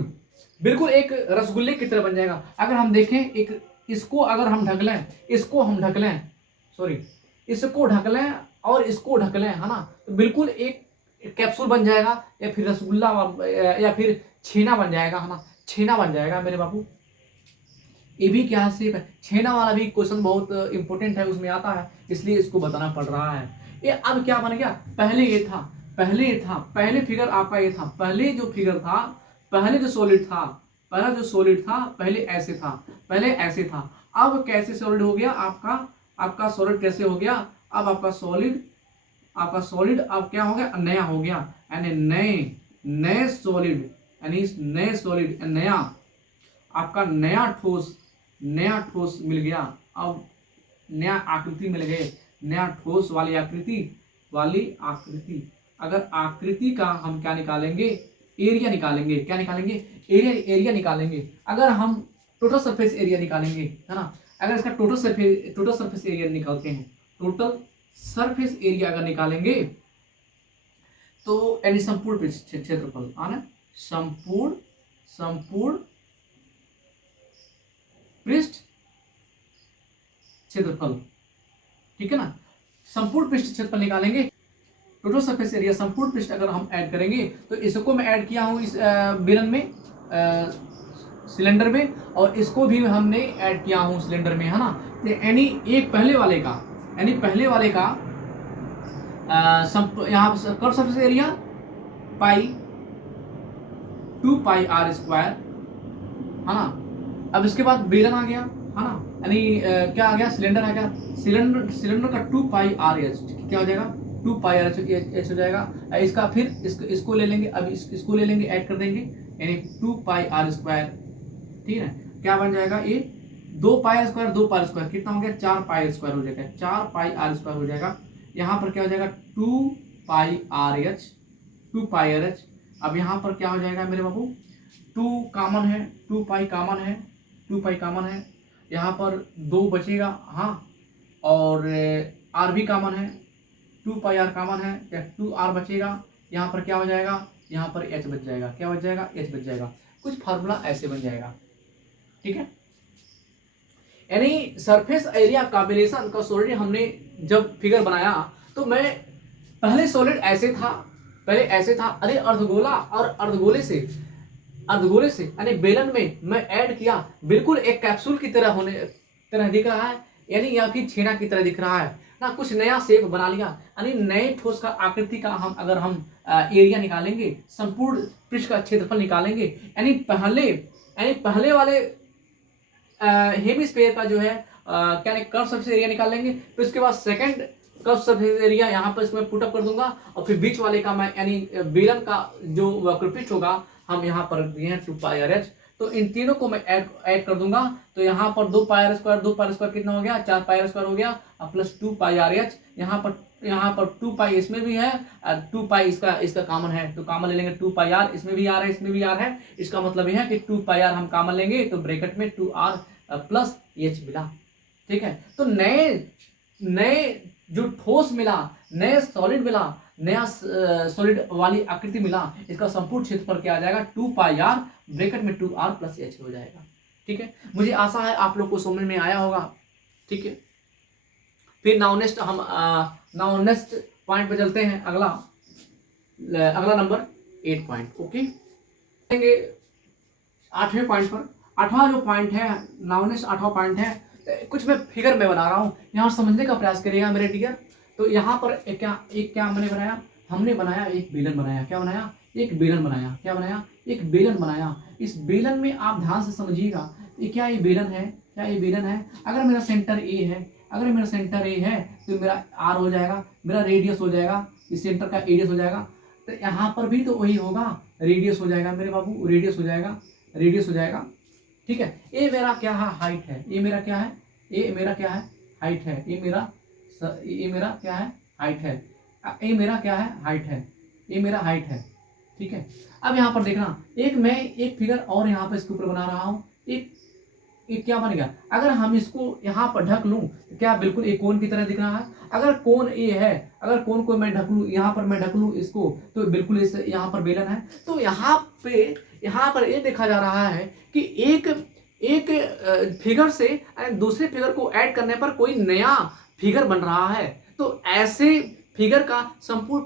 बिल्कुल एक रसगुल्ले की तरह बन जाएगा। अगर हम देखें, एक इसको अगर हम ढक लें, इसको हम ढक लें, सॉरी, इसको ढक लें और इसको ढक लें, है ना, तो बिल्कुल एक कैप्सूल बन जाएगा, या फिर रसगुल्ला, या फिर छेना बन जाएगा, है ना, छेना बन जाएगा मेरे बाबू। ये भी क्या शेप है? छेना वाला भी क्वेश्चन बहुत इंपॉर्टेंट है, उसमें आता है, इसलिए इसको बताना पड़ रहा है। ये अब क्या बन गया? पहले ये था, पहले ये था, पहले फिगर आपका ये था, पहले जो फिगर था, पहले जो सॉलिड था, पहला जो सॉलिड था, पहले ऐसे था, पहले ऐसे था। अब कैसे सॉलिड हो गया आपका? आपका सॉलिड कैसे हो गया? अब आपका सॉलिड, आपका सॉलिड अब क्या हो गया? नया हो गया, यानी नए, नए सॉलिड, यानी नए सॉलिड, नया आपका नया ठोस, नया ठोस मिल गया। अब नया आकृति मिल गए, नया ठोस वाली आकृति, वाली आकृति। अगर आकृति का हम क्या निकालेंगे? एरिया निकालेंगे। क्या निकालेंगे? एरिया, एरिया निकालेंगे। अगर हम टोटल सरफेस एरिया निकालेंगे, है ना, अगर इसका टोटल सरफेस एरिया निकालते हैं, टोटल सरफेस एरिया अगर निकालेंगे, तो यानी संपूर्ण क्षेत्रफल, आना, संपूर्ण, संपूर्ण पृष्ठ क्षेत्रफल, ठीक है ना, संपूर्ण पृष्ठ क्षेत्रफल निकालेंगे। टोटल सरफेस एरिया, संपूर्ण पृष्ठ अगर हम ऐड करेंगे, तो इसको मैं ऐड किया हूं इस बेलन में, सिलेंडर में, और इसको भी हमने ऐड किया हूं सिलेंडर में, है ना। तो यानी एक पहले वाले का, यानी पहले वाले का यहाँ curve surface area pi 2πr², है ना। अब इसके बाद बेलन आ गया, है ना, यानी क्या आ गया? सिलेंडर आ गया। सिलेंडर का 2πr(h) क्या हो जाएगा? 2πr(h) हो जाएगा। इसका फिर इसको ले लेंगे, अब इसको ले लेंगे, ऐड कर देंगे, यानी 2πr², ठीक है। क्या बन जाएगा? ये 2πr², 2πr² कितना हो गया? 4πr² हो जाएगा, 4πr² हो जाएगा। यहाँ पर क्या हो जाएगा? 2πrh, 2πrh। अब यहाँ पर क्या हो जाएगा मेरे बाबू? 2 कॉमन है, 2π कॉमन है, 2π कॉमन है, यहाँ पर 2 बचेगा, हाँ, और r भी कॉमन है, 2πr कॉमन है, या 2r बचेगा। यहाँ पर क्या हो जाएगा? यहाँ पर h बच जाएगा। क्या बच जाएगा? h बच जाएगा। कुछ फार्मूला ऐसे बन जाएगा, ठीक है। यानी सरफेस एरिया कॉम्बिनेशन का सॉलिड हमने जब फिगर बनाया, तो मैं पहले सॉलिड ऐसे था, पहले ऐसे था, अरे अर्धगोला, और अर्धगोले से, अर्धगोले से यानी बेलन में मैं ऐड किया, बिल्कुल एक कैप्सूल की तरह दिख रहा है, यानी या फिर छेना की तरह दिख रहा है ना, कुछ नया शेप बना लिया। यानी नए ठोस का आकृति का हम अगर हम एरिया निकालेंगे, संपूर्ण पृष्ठ का क्षेत्रफल निकालेंगे, यानी पहले वाले हेमिस्फीयर का जो है क्या कर्व सरफेस एरिया निकाल लेंगे। फिर उसके बाद सेकंड कर्व सरफेस एरिया यहाँ पर इसमें पुट अप कर दूंगा, और फिर बीच वाले का मैं, यानी बेलन का जो वक्रपृष्ठ होगा, हम यहाँ पर दिए हैं 2πrh, तो इन तीनों को मैं ऐड कर दूंगा। तो यहाँ पर 2πr², 2πr² कितना हो गया? 4πr² हो गया, और प्लस 2πrh, यहाँ पर 2π इसमें भी है, 2π इसका कॉमन है, तो कॉमन ले लेंगे 2πr, इसमें भी r है, इसमें भी r है। इसका मतलब यह है कि 2πr हम कॉमन लेंगे, तो ब्रैकेट में 2r प्लस h मिला, ठीक है। तो नए जो ठोस मिला, नए सॉलिड मिला, नया सॉलिड वाली आकृति मिला, इसका संपूर्ण क्षेत्रफल क्या आ जाएगा? 2πr ब्रैकेट में 2r प्लस h हो जाएगा, ठीक है। मुझे आशा है आप लोग को समझ में आया होगा, ठीक है। फिर नाउ नेक्स्ट पॉइंट पे चलते हैं। अगला नंबर 8 पॉइंट, ओके। 8वें पॉइंट पर, 8वां जो पॉइंट है, नाउ नेक्स्ट 8वां पॉइंट है, कुछ मैं फिगर में बना रहा हूँ, यहाँ समझने का प्रयास करिएगा मेरे डियर। तो यहाँ पर एक क्या मैंने बनाया? हमने बनाया एक बेलन बनाया, क्या बनाया, एक बेलन बनाया, क्या बनाया, एक बेलन बनाया। इस बेलन में आप ध्यान से समझिएगा, ये क्या, ये बेलन है, क्या ये बेलन है। अगर मेरा सेंटर ए है, अगर मेरा सेंटर ए है तो मेरा आर हो जाएगा, मेरा रेडियस हो जाएगा, इस सेंटर का एडियस हो जाएगा। तो यहाँ पर भी तो वही होगा, रेडियस हो जाएगा मेरे बाबू, रेडियस हो जाएगा, रेडियस हो जाएगा। ठीक है, ये मेरा क्या है, हाइट है, ये मेरा क्या है, ये मेरा क्या है, हाइट है, ये मेरा क्या है, हाइट है, ये मेरा क्या है, हाइट है, ये मेरा हाइट है। ठीक है, अब यहाँ पर देखना, मैं एक फिगर और यहाँ पर इसके ऊपर बना रहा हूँ। एक क्या बन गया, अगर हम इसको यहाँ पर ढक लूँ तो क्या बिल्कुल एक कोन की तरह दिख रहा है। अगर कोन ए है, अगर कोन को मैं ढक लूँ, यहाँ पर मैं ढक लूँ इसको, तो बिल्कुल इस यहाँ पर बेलन है। तो यहाँ पर ये देखा जा रहा है कि एक फिगर से दूसरे फिगर को ऐड करने पर कोई नया फिगर बन रहा है। तो ऐसे फिगर का संपूर्ण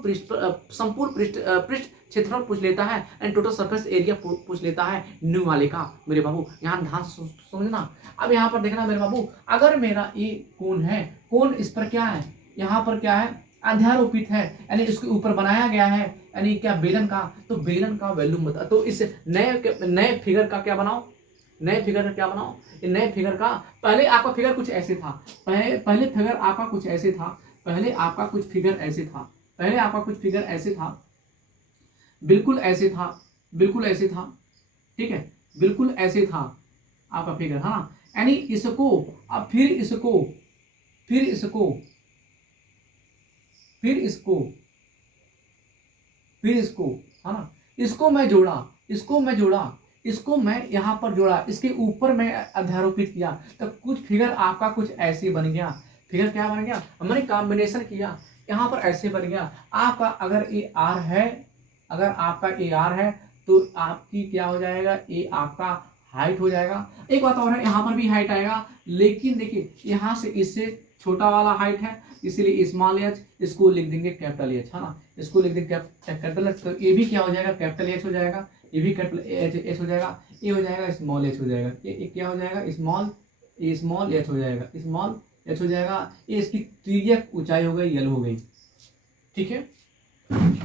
पृष्ठ क्षेत्रफल पूछ लेता है एंड टोटल सरफेस एरिया पूछ लेता है न्यू वाले का मेरे बाबू। यहाँ ध्यान समझना। अब यहाँ पर देखना मेरे बाबू, अगर मेरा ये कोण है, कोण इस पर क्या है, यहाँ पर क्या है, अध्यारोपित है, यानी इसके ऊपर बनाया गया है, यानी क्या, बेलन का। तो बेलन का वैल्यू बता। तो इस नए फिगर का क्या बनाओ, नए फिगर का क्या बनाओ, नए फिगर का, पहले आपका फिगर कुछ ऐसे था, पहले फिगर आपका कुछ ऐसे था, पहले आपका कुछ फिगर ऐसे था, पहले आपका कुछ फिगर ऐसे था, बिल्कुल ऐसे था, बिल्कुल ऐसे था। ठीक है, बिल्कुल ऐसे था आपका फिगर, हाँ। यानी इसको, अब फिर इसको, फिर इसको, फिर इसको, फिर इसको, है ना, इसको मैं जोड़ा, इसको मैं जोड़ा, इसको मैं यहाँ पर जोड़ा, इसके ऊपर मैं अध्यारोपित किया, तो कुछ फिगर आपका कुछ ऐसे बन गया। फिगर क्या बन गया, हमने कॉम्बिनेशन किया, यहाँ पर ऐसे बन गया आपका। अगर ए आर है, अगर आपका ए आर है तो आपकी क्या हो जाएगा, ए आपका हाइट हो जाएगा। एक बात और है, यहाँ पर भी हाइट आएगा, लेकिन देखिए यहाँ से इससे छोटा वाला हाइट है, इसीलिए स्मॉल एच, इसको लिख देंगे कैपिटल एच, है ना, इसको लिख देंगे कैपिटल एच। तो ये भी क्या हो जाएगा, कैपिटल एच हो जाएगा, ये भी कैपिटल एच हो जाएगा, ये हो जाएगा स्मॉल एच हो जाएगा, ये क्या हो जाएगा, स्मॉल एच हो जाएगा, स्मॉल एच हो जाएगा। ये इसकी त्रिज्या ऊंचाई हो गई, यल हो गई। ठीक है,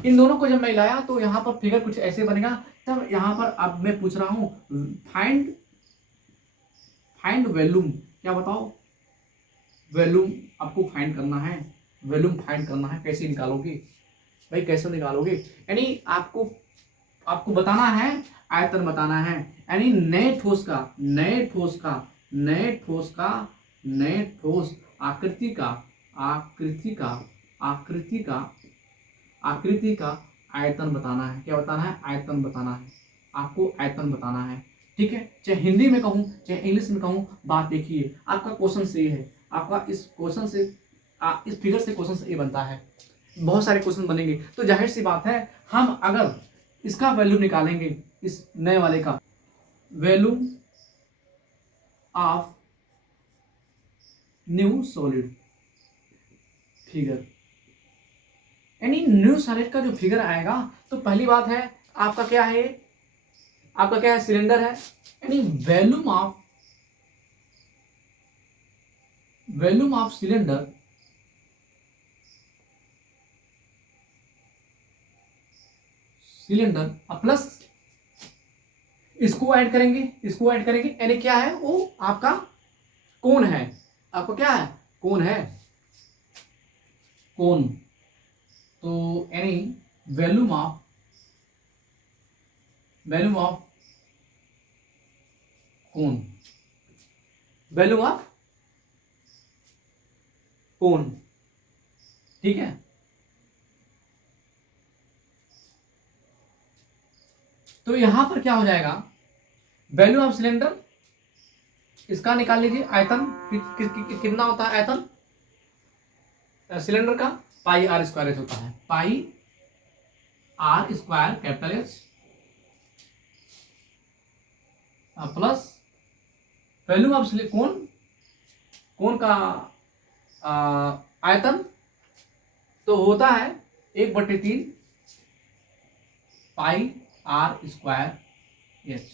इन दोनों को जब मैं लाया तो यहाँ पर फिगर कुछ ऐसे बनेगा। तब यहाँ पर अब मैं पूछ रहा हूँ फाइंड वॉल्यूम, क्या बताओ, वॉल्यूम आपको फाइंड करना है, वॉल्यूम फाइंड करना है। कैसे निकालोगे भाई, कैसे निकालोगे, यानी आपको बताना है, आयतन बताना है, यानी नए ठोस आकृति का आयतन बताना है। क्या बताना है, आयतन बताना है, आपको आयतन बताना है। ठीक है, चाहे हिंदी में कहूँ चाहे इंग्लिश में कहूँ, बात देखिए, आपका क्वेश्चन से है, आपका इस क्वेश्चन से, इस फिगर से क्वेश्चन से ये बनता है, बहुत सारे क्वेश्चन बनेंगे। तो जाहिर सी बात है, हम अगर इसका वैल्यू निकालेंगे, इस नए वाले का value of new solid figure, यानी न्यू सॉलिड का जो फिगर आएगा, तो पहली बात है आपका क्या है, आपका क्या है, सिलेंडर है, यानी वॉल्यूम ऑफ सिलेंडर प्लस इसको ऐड करेंगे, यानी क्या है, वो आपका कोण है, आपका क्या है, कोण है, कोण। तो यानी वॉल्यूम ऑफ कोण, वॉल्यूम ऑफ कोण। ठीक है, तो यहां पर क्या हो जाएगा, वैल्यू ऑफ सिलेंडर, इसका निकाल लीजिए आयतन, कितना होता है आयतन सिलेंडर का, पाई आर स्क्वायर एच होता है, pi R square capital H plus value of कोण का आयतन तो होता है 1/3 पाई आर स्क्वायर एच।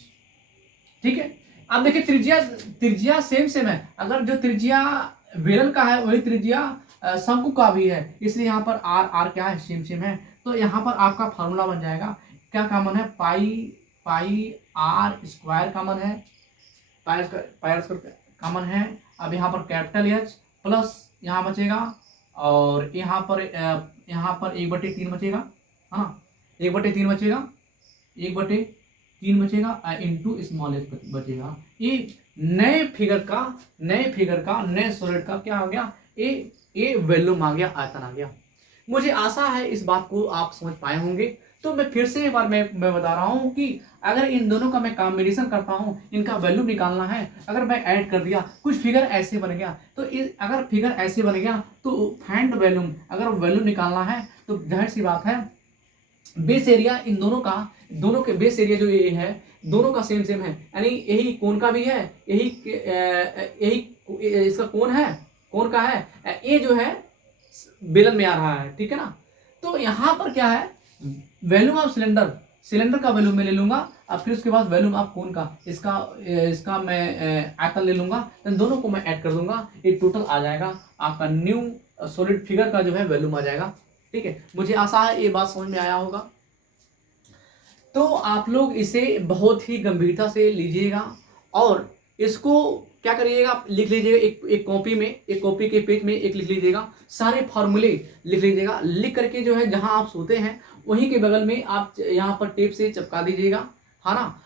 ठीक है, अब देखिए त्रिज्या सेम है, अगर जो त्रिज्या बेलन का है वही त्रिज्या शंकु का भी है, इसलिए यहाँ पर आर क्या है, सेम है। तो यहाँ पर आपका फार्मूला बन जाएगा, क्या कॉमन है, पाई आर स्क्वायर कॉमन है, पाई आर स्क्वायर कॉमन है। अब यहाँ पर कैपिटल एच प्लस यहाँ बचेगा, और यहाँ पर 1/3 बचेगा, हाँ 1/3 बचेगा, 1/3 बचेगा इंटू स्मॉल एच बचेगा। ये नए फिगर का नए सॉलिड का क्या हो गया, ए वॉल्यूम आ गया, आयतन आ गया। मुझे आशा है इस बात को आप समझ पाए होंगे। तो मैं फिर से एक बार मैं बता रहा हूँ कि अगर इन दोनों का मैं कॉम्बिनेशन करता हूँ, इनका वैल्यू निकालना है, अगर मैं ऐड कर दिया, कुछ फिगर ऐसे बन गया, तो अगर फिगर ऐसे बन गया तो फाइंड वैल्यूम, अगर वैल्यू निकालना है तो जाहिर सी बात है बेस एरिया इन दोनों के बेस एरिया जो ये है दोनों का सेम है, यानी यही कोण का भी है, यही इसका कोण का है, ये जो है बेलन में आ रहा है, ठीक है ना। तो यहाँ पर क्या है, वैल्यूम ऑफ सिलेंडर का वैल्यूम मैं ले लूंगा, अब फिर उसके बाद वैल्यूम ऑफ कोन का, इसका मैं आयतन ले लूंगा, देन दोनों को मैं ऐड कर दूंगा, ये टोटल आ जाएगा आपका न्यू सॉलिड फिगर का जो है वैल्यूम आ जाएगा। ठीक है, मुझे आशा है ये बात समझ में आया होगा। तो आप लोग इसे बहुत ही गंभीरता से लीजिएगा और इसको क्या करिएगा, लिख लीजिएगा एक कॉपी के पेज में एक लिख लीजिएगा, सारे फॉर्मूले लिख लीजिएगा, लिख करके जो है जहां आप सोते हैं वहीं के बगल में आप यहाँ पर टेप से चिपका दीजिएगा, है ना।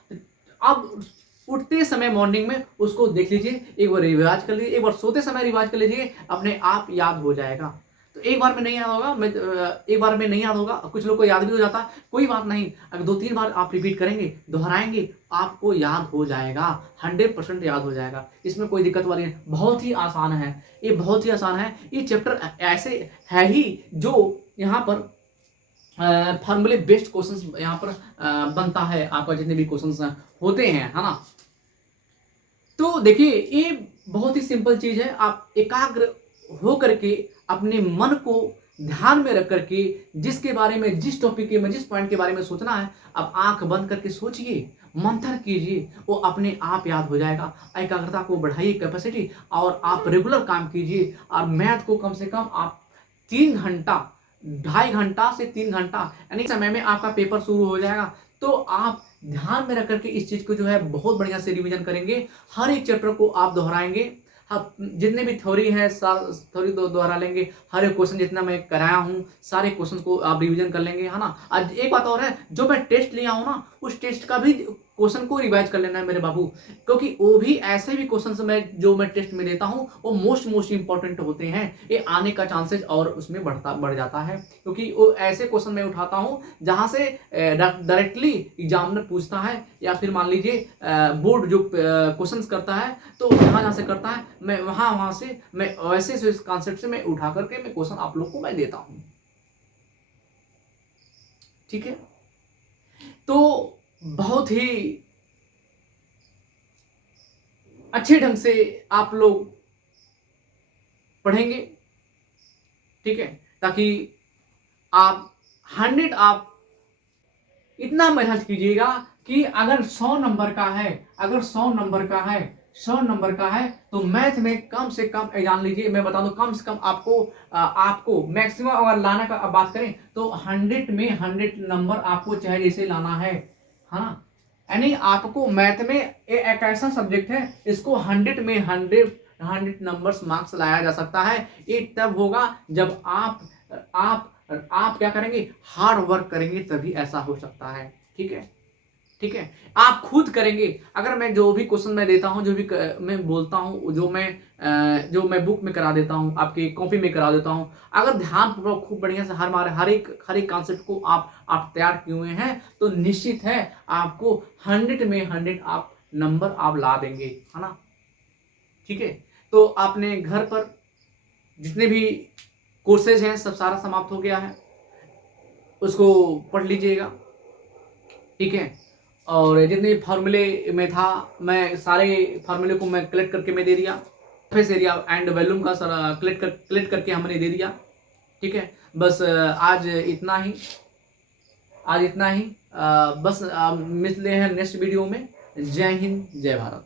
अब उठते समय मॉर्निंग में उसको देख लीजिए, एक बार रिवाइज कर लीजिए, एक बार सोते समय रिवाइज कर लीजिए, अपने आप याद हो जाएगा। तो एक बार में नहीं याद होगा, एक बार में नहीं याद होगा, कुछ लोग को याद भी हो जाता, कोई बात नहीं, अगर 2-3 बार आप रिपीट करेंगे, दोहराएंगे, आपको याद हो जाएगा, 100% याद हो जाएगा, इसमें कोई दिक्कत वाली नहीं, बहुत ही आसान है, ये बहुत ही आसान है। ये चैप्टर ऐसे है ही जो यहाँ पर फॉर्मूले बेस्ड क्वेश्चंस यहाँ पर बनता है, आपका जितने भी क्वेश्चंस होते हैं, है ना। तो देखिए ये बहुत ही सिंपल चीज है, आप एकाग्र हो करके अपने मन को ध्यान में रख करके जिसके बारे में, जिस टॉपिक के में, जिस पॉइंट के बारे में सोचना है, अब आंख बंद करके सोचिए, मंथन कीजिए, वो अपने आप याद हो जाएगा। एकाग्रता को बढ़ाइए, कैपेसिटी, और आप रेगुलर काम कीजिए, और मैथ को कम से कम आप 3 घंटा, 2.5 घंटा से 3 घंटा यानी समय में आपका पेपर शुरू हो जाएगा। तो आप ध्यान में रख करके इस चीज को जो है बहुत बढ़िया से रिवीजन करेंगे, हर एक चैप्टर को आप दोहराएंगे, आप जितने भी थ्योरी है थ्योरी दोहरा लेंगे, हर एक क्वेश्चन जितना मैं कराया हूँ सारे क्वेश्चन को आप रिवीजन कर लेंगे, है ना। आज एक बात और है, जो मैं टेस्ट लिया हूँ ना, उस टेस्ट का भी क्वेश्चन को रिवाइज कर लेना है मेरे बाबू, क्योंकि वो भी ऐसे भी क्वेश्चन जो मैं टेस्ट में देता हूँ वो मोस्ट इंपॉर्टेंट होते हैं, ये आने का चांसेस और उसमें बढ़ जाता है, क्योंकि वो ऐसे क्वेश्चन मैं उठाता हूँ जहाँ से डायरेक्टली एग्जामिनर पूछता है, या फिर मान लीजिए बोर्ड जो क्वेश्चंस करता है, तो जहाँ से करता है मैं वहाँ से मैं वैसे कॉन्सेप्ट से मैं उठा करके मैं क्वेश्चन आप लोग को मैं देता हूँ, ठीक है। तो बहुत ही अच्छे ढंग से आप लोग पढ़ेंगे, ठीक है, ताकि आप 100 आप इतना मेहनत कीजिएगा कि अगर 100 नंबर का है, 100 नंबर का है तो मैथ में कम से कम एग्जाम लीजिए, मैं बता दूं कम से कम आपको मैक्सिमम अगर लाने का बात करें तो 100 में 100 नंबर आपको चाहे जैसे लाना है ना। यानी आपको मैथ में एक ऐसा सब्जेक्ट है, इसको 100 में 100 नंबर्स मार्क्स लाया जा सकता है। ये तब होगा जब आप क्या करेंगे, हार्ड वर्क करेंगे, तभी ऐसा हो सकता है, ठीक है। आप खुद करेंगे, अगर मैं जो भी क्वेश्चन मैं देता हूं, जो भी मैं बोलता हूं, जो मैं बुक में करा देता हूं, आपकी कॉपी में करा देता हूं, अगर ध्यान पूर्वक खूब बढ़िया से हर एक कॉन्सेप्ट को आप तैयार किए हुए हैं, तो निश्चित है आपको 100 में 100 आप नंबर आप ला देंगे, है ना, ठीक है। तो आपने घर पर जितने भी कोर्सेज हैं सब सारा समाप्त हो गया है, उसको पढ़ लीजिएगा, ठीक है। और जितने फार्मूले में था, मैं सारे फार्मूले को मैं कलेक्ट करके मैं दे दिया, फेस एरिया एंड वॉल्यूम का सारा कलेक्ट करके हमने दे दिया, ठीक है। बस आज इतना ही, बस मिलते हैं नेक्स्ट वीडियो में। जय हिंद, जय भारत।